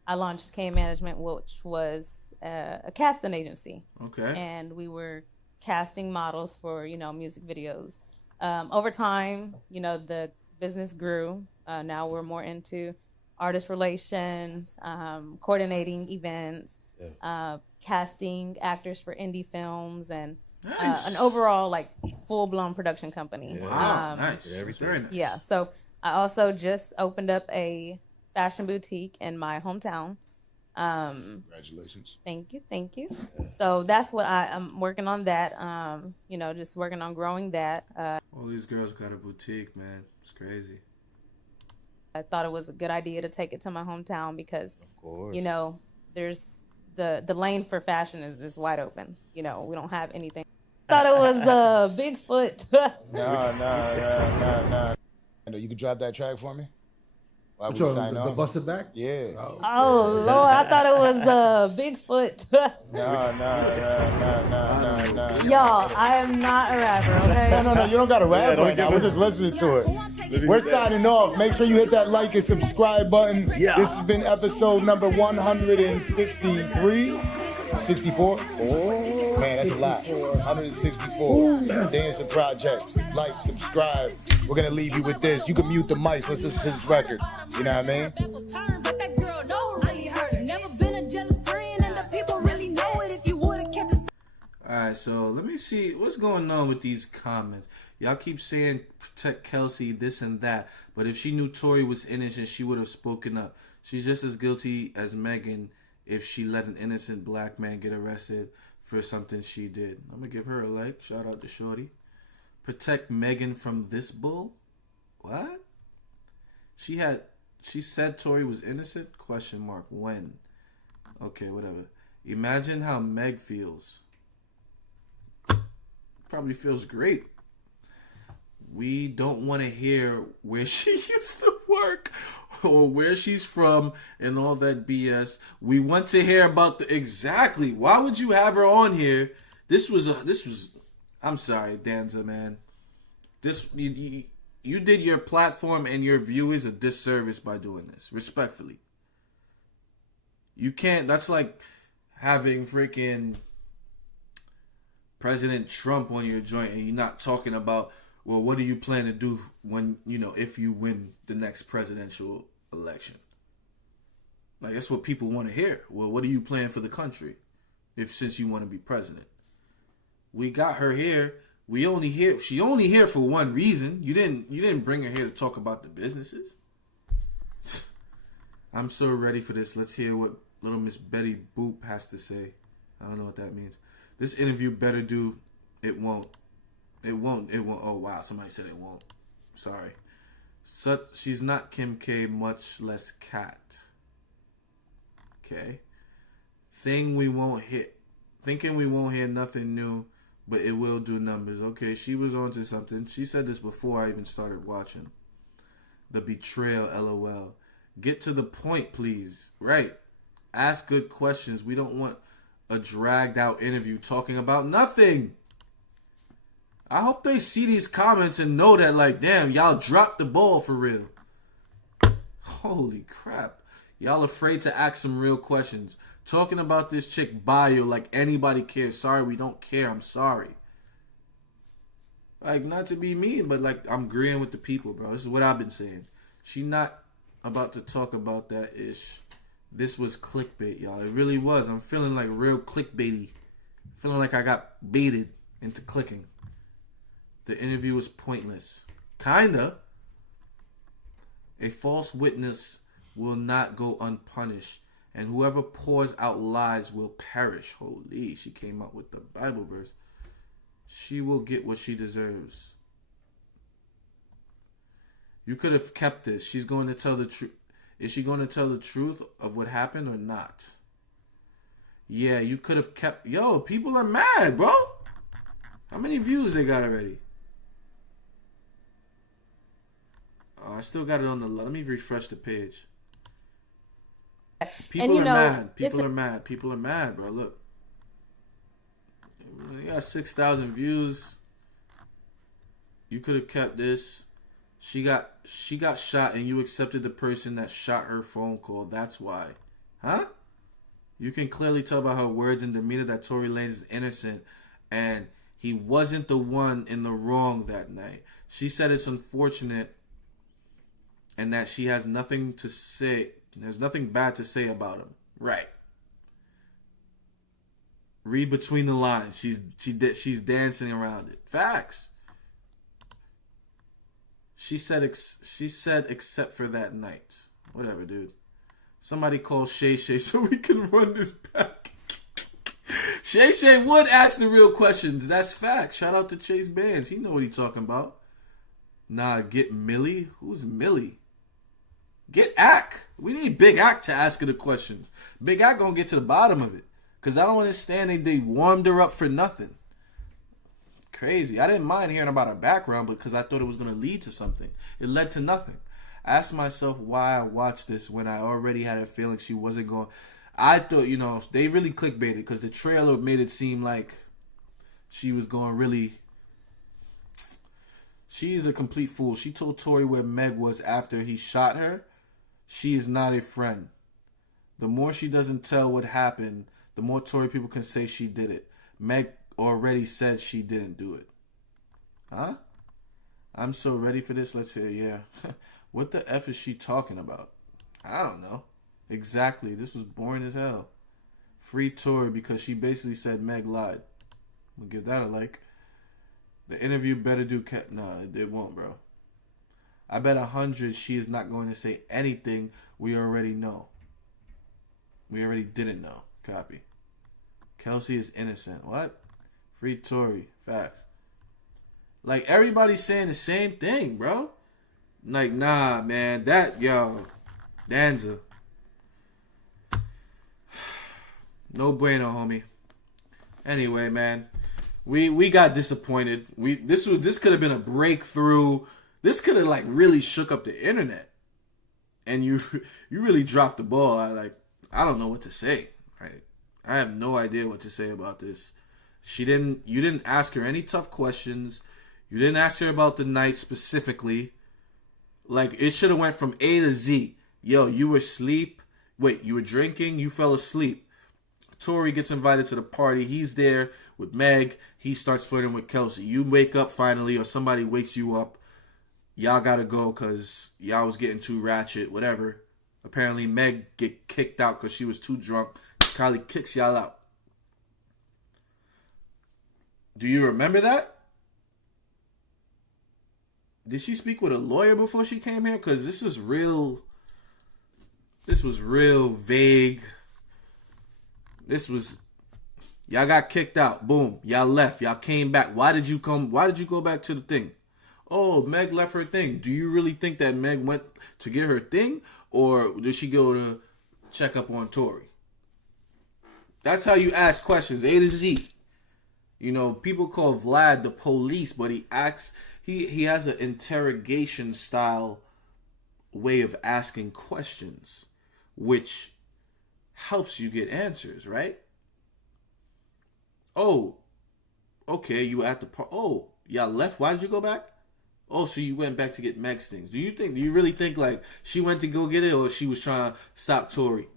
I launched KM Management, which was a casting agency. Okay. And we were casting models for music videos. Over time, the business grew. Now we're more into artist relations, coordinating events, casting actors for indie films, and Nice. an overall like full-blown production company. Wow, nice. Yeah, That's very nice. Yeah, so I also just opened up a fashion boutique in my hometown. Congratulations. Thank you. So that's what I'm working on. That just working on growing that. All these girls got a boutique, man. It's crazy. I thought it was a good idea to take it to my hometown because, Of course. there's the lane for fashion is wide open. We don't have anything. Thought it was Bigfoot. No. You can drop that track for me? While we sign The off? bust it back? Yeah. Oh Lord, I thought it was Bigfoot. No. Y'all, I am not a rapper, okay? No. You don't got to rap don't right now. give We're us- just listening to it. We're signing off. Make sure you hit that like and subscribe button. Yeah. This has been episode number 163. 64? Man, that's a lot. 164. Danza Project. Like, subscribe. We're going to leave you with this. You can mute the mics. Let's listen to this record. You know what I mean? Alright, so let me see what's going on with these comments. Y'all keep saying protect Kelsey, this and that, but if she knew Tory was innocent, she would have spoken up. She's just as guilty as Megan if she let an innocent black man get arrested for something she did. I'm gonna give her a like. Shout out to Shorty. Protect Megan from this bull? What? She said Tory was innocent? Question mark. When? Okay, whatever. Imagine how Meg feels. Probably feels great. We don't want to hear where she used to work or where she's from and all that BS. We want to hear about exactly. Why would you have her on here? This was I'm sorry, Danza, man. You did your platform and your viewers a disservice by doing this. Respectfully. You can't. That's like having freaking President Trump on your joint and you're not talking about, well, what do you plan to do when, if you win the next presidential election? Like, that's what people want to hear. Well, what do you plan for the country since you want to be president? We got her here. She only here for one reason. You didn't bring her here to talk about the businesses. I'm so ready for this. Let's hear what little Miss Betty Boop has to say. I don't know what that means. This interview better do. It won't. It won't. Oh, wow. Somebody said it won't. Sorry. She's not Kim K, much less Cat. Okay. Thinking we won't hear nothing new, but it will do numbers. Okay, she was onto something. She said this before I even started watching. The betrayal, LOL. Get to the point, please. Right. Ask good questions. We don't want a dragged out interview talking about nothing. I hope they see these comments and know that, like, damn, y'all dropped the ball for real. Holy crap. Y'all afraid to ask some real questions. Talking about this chick bio like anybody cares. Sorry, we don't care. I'm sorry. Like, not to be mean, but, like, I'm agreeing with the people, bro. This is what I've been saying. She not about to talk about that ish. This was clickbait, y'all. It really was. I'm feeling like real clickbaity. Feeling like I got baited into clicking. The interview was pointless. Kinda. A false witness will not go unpunished, and whoever pours out lies will perish. Holy, she came up with the Bible verse. She will get what she deserves. You could have kept this. She's going to tell the truth. Is she going to tell the truth of what happened or not? Yeah, you could have kept... Yo, people are mad, bro. How many views they got already? Oh, I still got it on the... Let me refresh the page. People are mad. People are mad. People are mad, bro. Look. You got 6,000 views. You could have kept this. She got shot and you accepted the person that shot her phone call. That's why. Huh? You can clearly tell by her words and demeanor that Tory Lanez is innocent and he wasn't the one in the wrong that night. She said it's unfortunate and that she has nothing to say. There's nothing bad to say about him. Right. Read between the lines. She's dancing around it. Facts. She said except for that night. Whatever, dude. Somebody call Shay Shay so we can run this back. Shay Shay would ask the real questions. That's fact. Shout out to Chase Bands. He know what he talking about. Nah, get Millie. Who's Millie? Get Ack. We need Big Ack to ask her the questions. Big Ack gonna get to the bottom of it. Because I don't understand they warmed her up for nothing. Crazy. I didn't mind hearing about her background because I thought it was going to lead to something. It led to nothing. I asked myself why I watched this when I already had a feeling she wasn't going. I thought, they really clickbaited because the trailer made it seem like she was going really. She is a complete fool. She told Tory where Meg was after he shot her. She is not a friend. The more she doesn't tell what happened, the more Tory people can say she did it. Meg already said she didn't do it. Huh? I'm so ready for this. Let's hear, yeah. What the F is she talking about? I don't know. Exactly. This was boring as hell. Free Tory because she basically said Meg lied. We'll give that a like. The interview better do... No, it won't, bro. I bet 100 she is not going to say anything we already know. We already didn't know. Copy. Kelsey is innocent. What? Free Tory. Facts. Like, everybody's saying the same thing, bro. Like, nah, man. Danza. No bueno, homie. Anyway, man. We got disappointed. This could have been a breakthrough. This could have, like, really shook up the internet. And you really dropped the ball. I don't know what to say. Right? I have no idea what to say about this. You didn't ask her any tough questions. You didn't ask her about the night specifically. Like, it should have went from A to Z. Yo, you were asleep. Wait, you were drinking. You fell asleep. Tory gets invited to the party. He's there with Meg. He starts flirting with Kelsey. You wake up finally, or somebody wakes you up. Y'all gotta go because y'all was getting too ratchet, whatever. Apparently, Meg get kicked out because she was too drunk. Kylie kicks y'all out. Do you remember that? Did she speak with a lawyer before she came here? Because this was real vague. Y'all got kicked out. Boom. Y'all left. Y'all came back. Why did you go back to the thing? Oh, Meg left her thing. Do you really think that Meg went to get her thing? Or did she go to check up on Tory? That's how you ask questions. A to Z. You know, people call Vlad the police, but he has an interrogation style way of asking questions, which helps you get answers, right? Oh, okay, you were at the park. Oh, y'all left. Why did you go back? Oh, so you went back to get Meg's things. Do you really think like she went to go get it, or she was trying to stop Tory?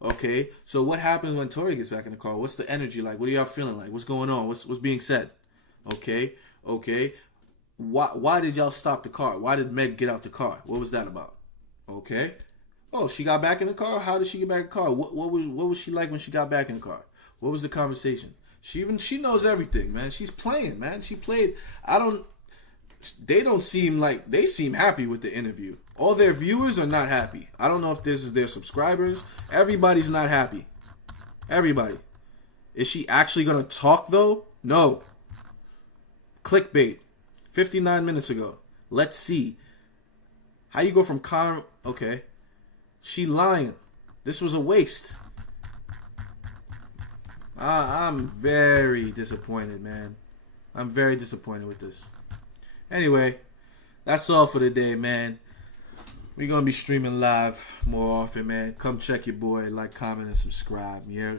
Okay, so what happens when Tory gets back in the car? What's the energy like? What are y'all feeling like? What's going on? What's being said? Okay. Why did y'all stop the car? Why did Meg get out the car? What was that about? Okay. Oh, she got back in the car? How did she get back in the car? What was she like when she got back in the car? What was the conversation? She knows everything, man. She's playing, man. She played. They seem happy with the interview. All their viewers are not happy. I don't know if this is their subscribers. Everybody's not happy. Everybody. Is she actually going to talk, though? No. Clickbait. 59 minutes ago. Let's see. How you go from Okay. She lying. This was a waste. I'm very disappointed, man. I'm very disappointed with this. Anyway, that's all for today, man. We're going to be streaming live more often, man. Come check your boy. Like, comment, and subscribe. Yeah.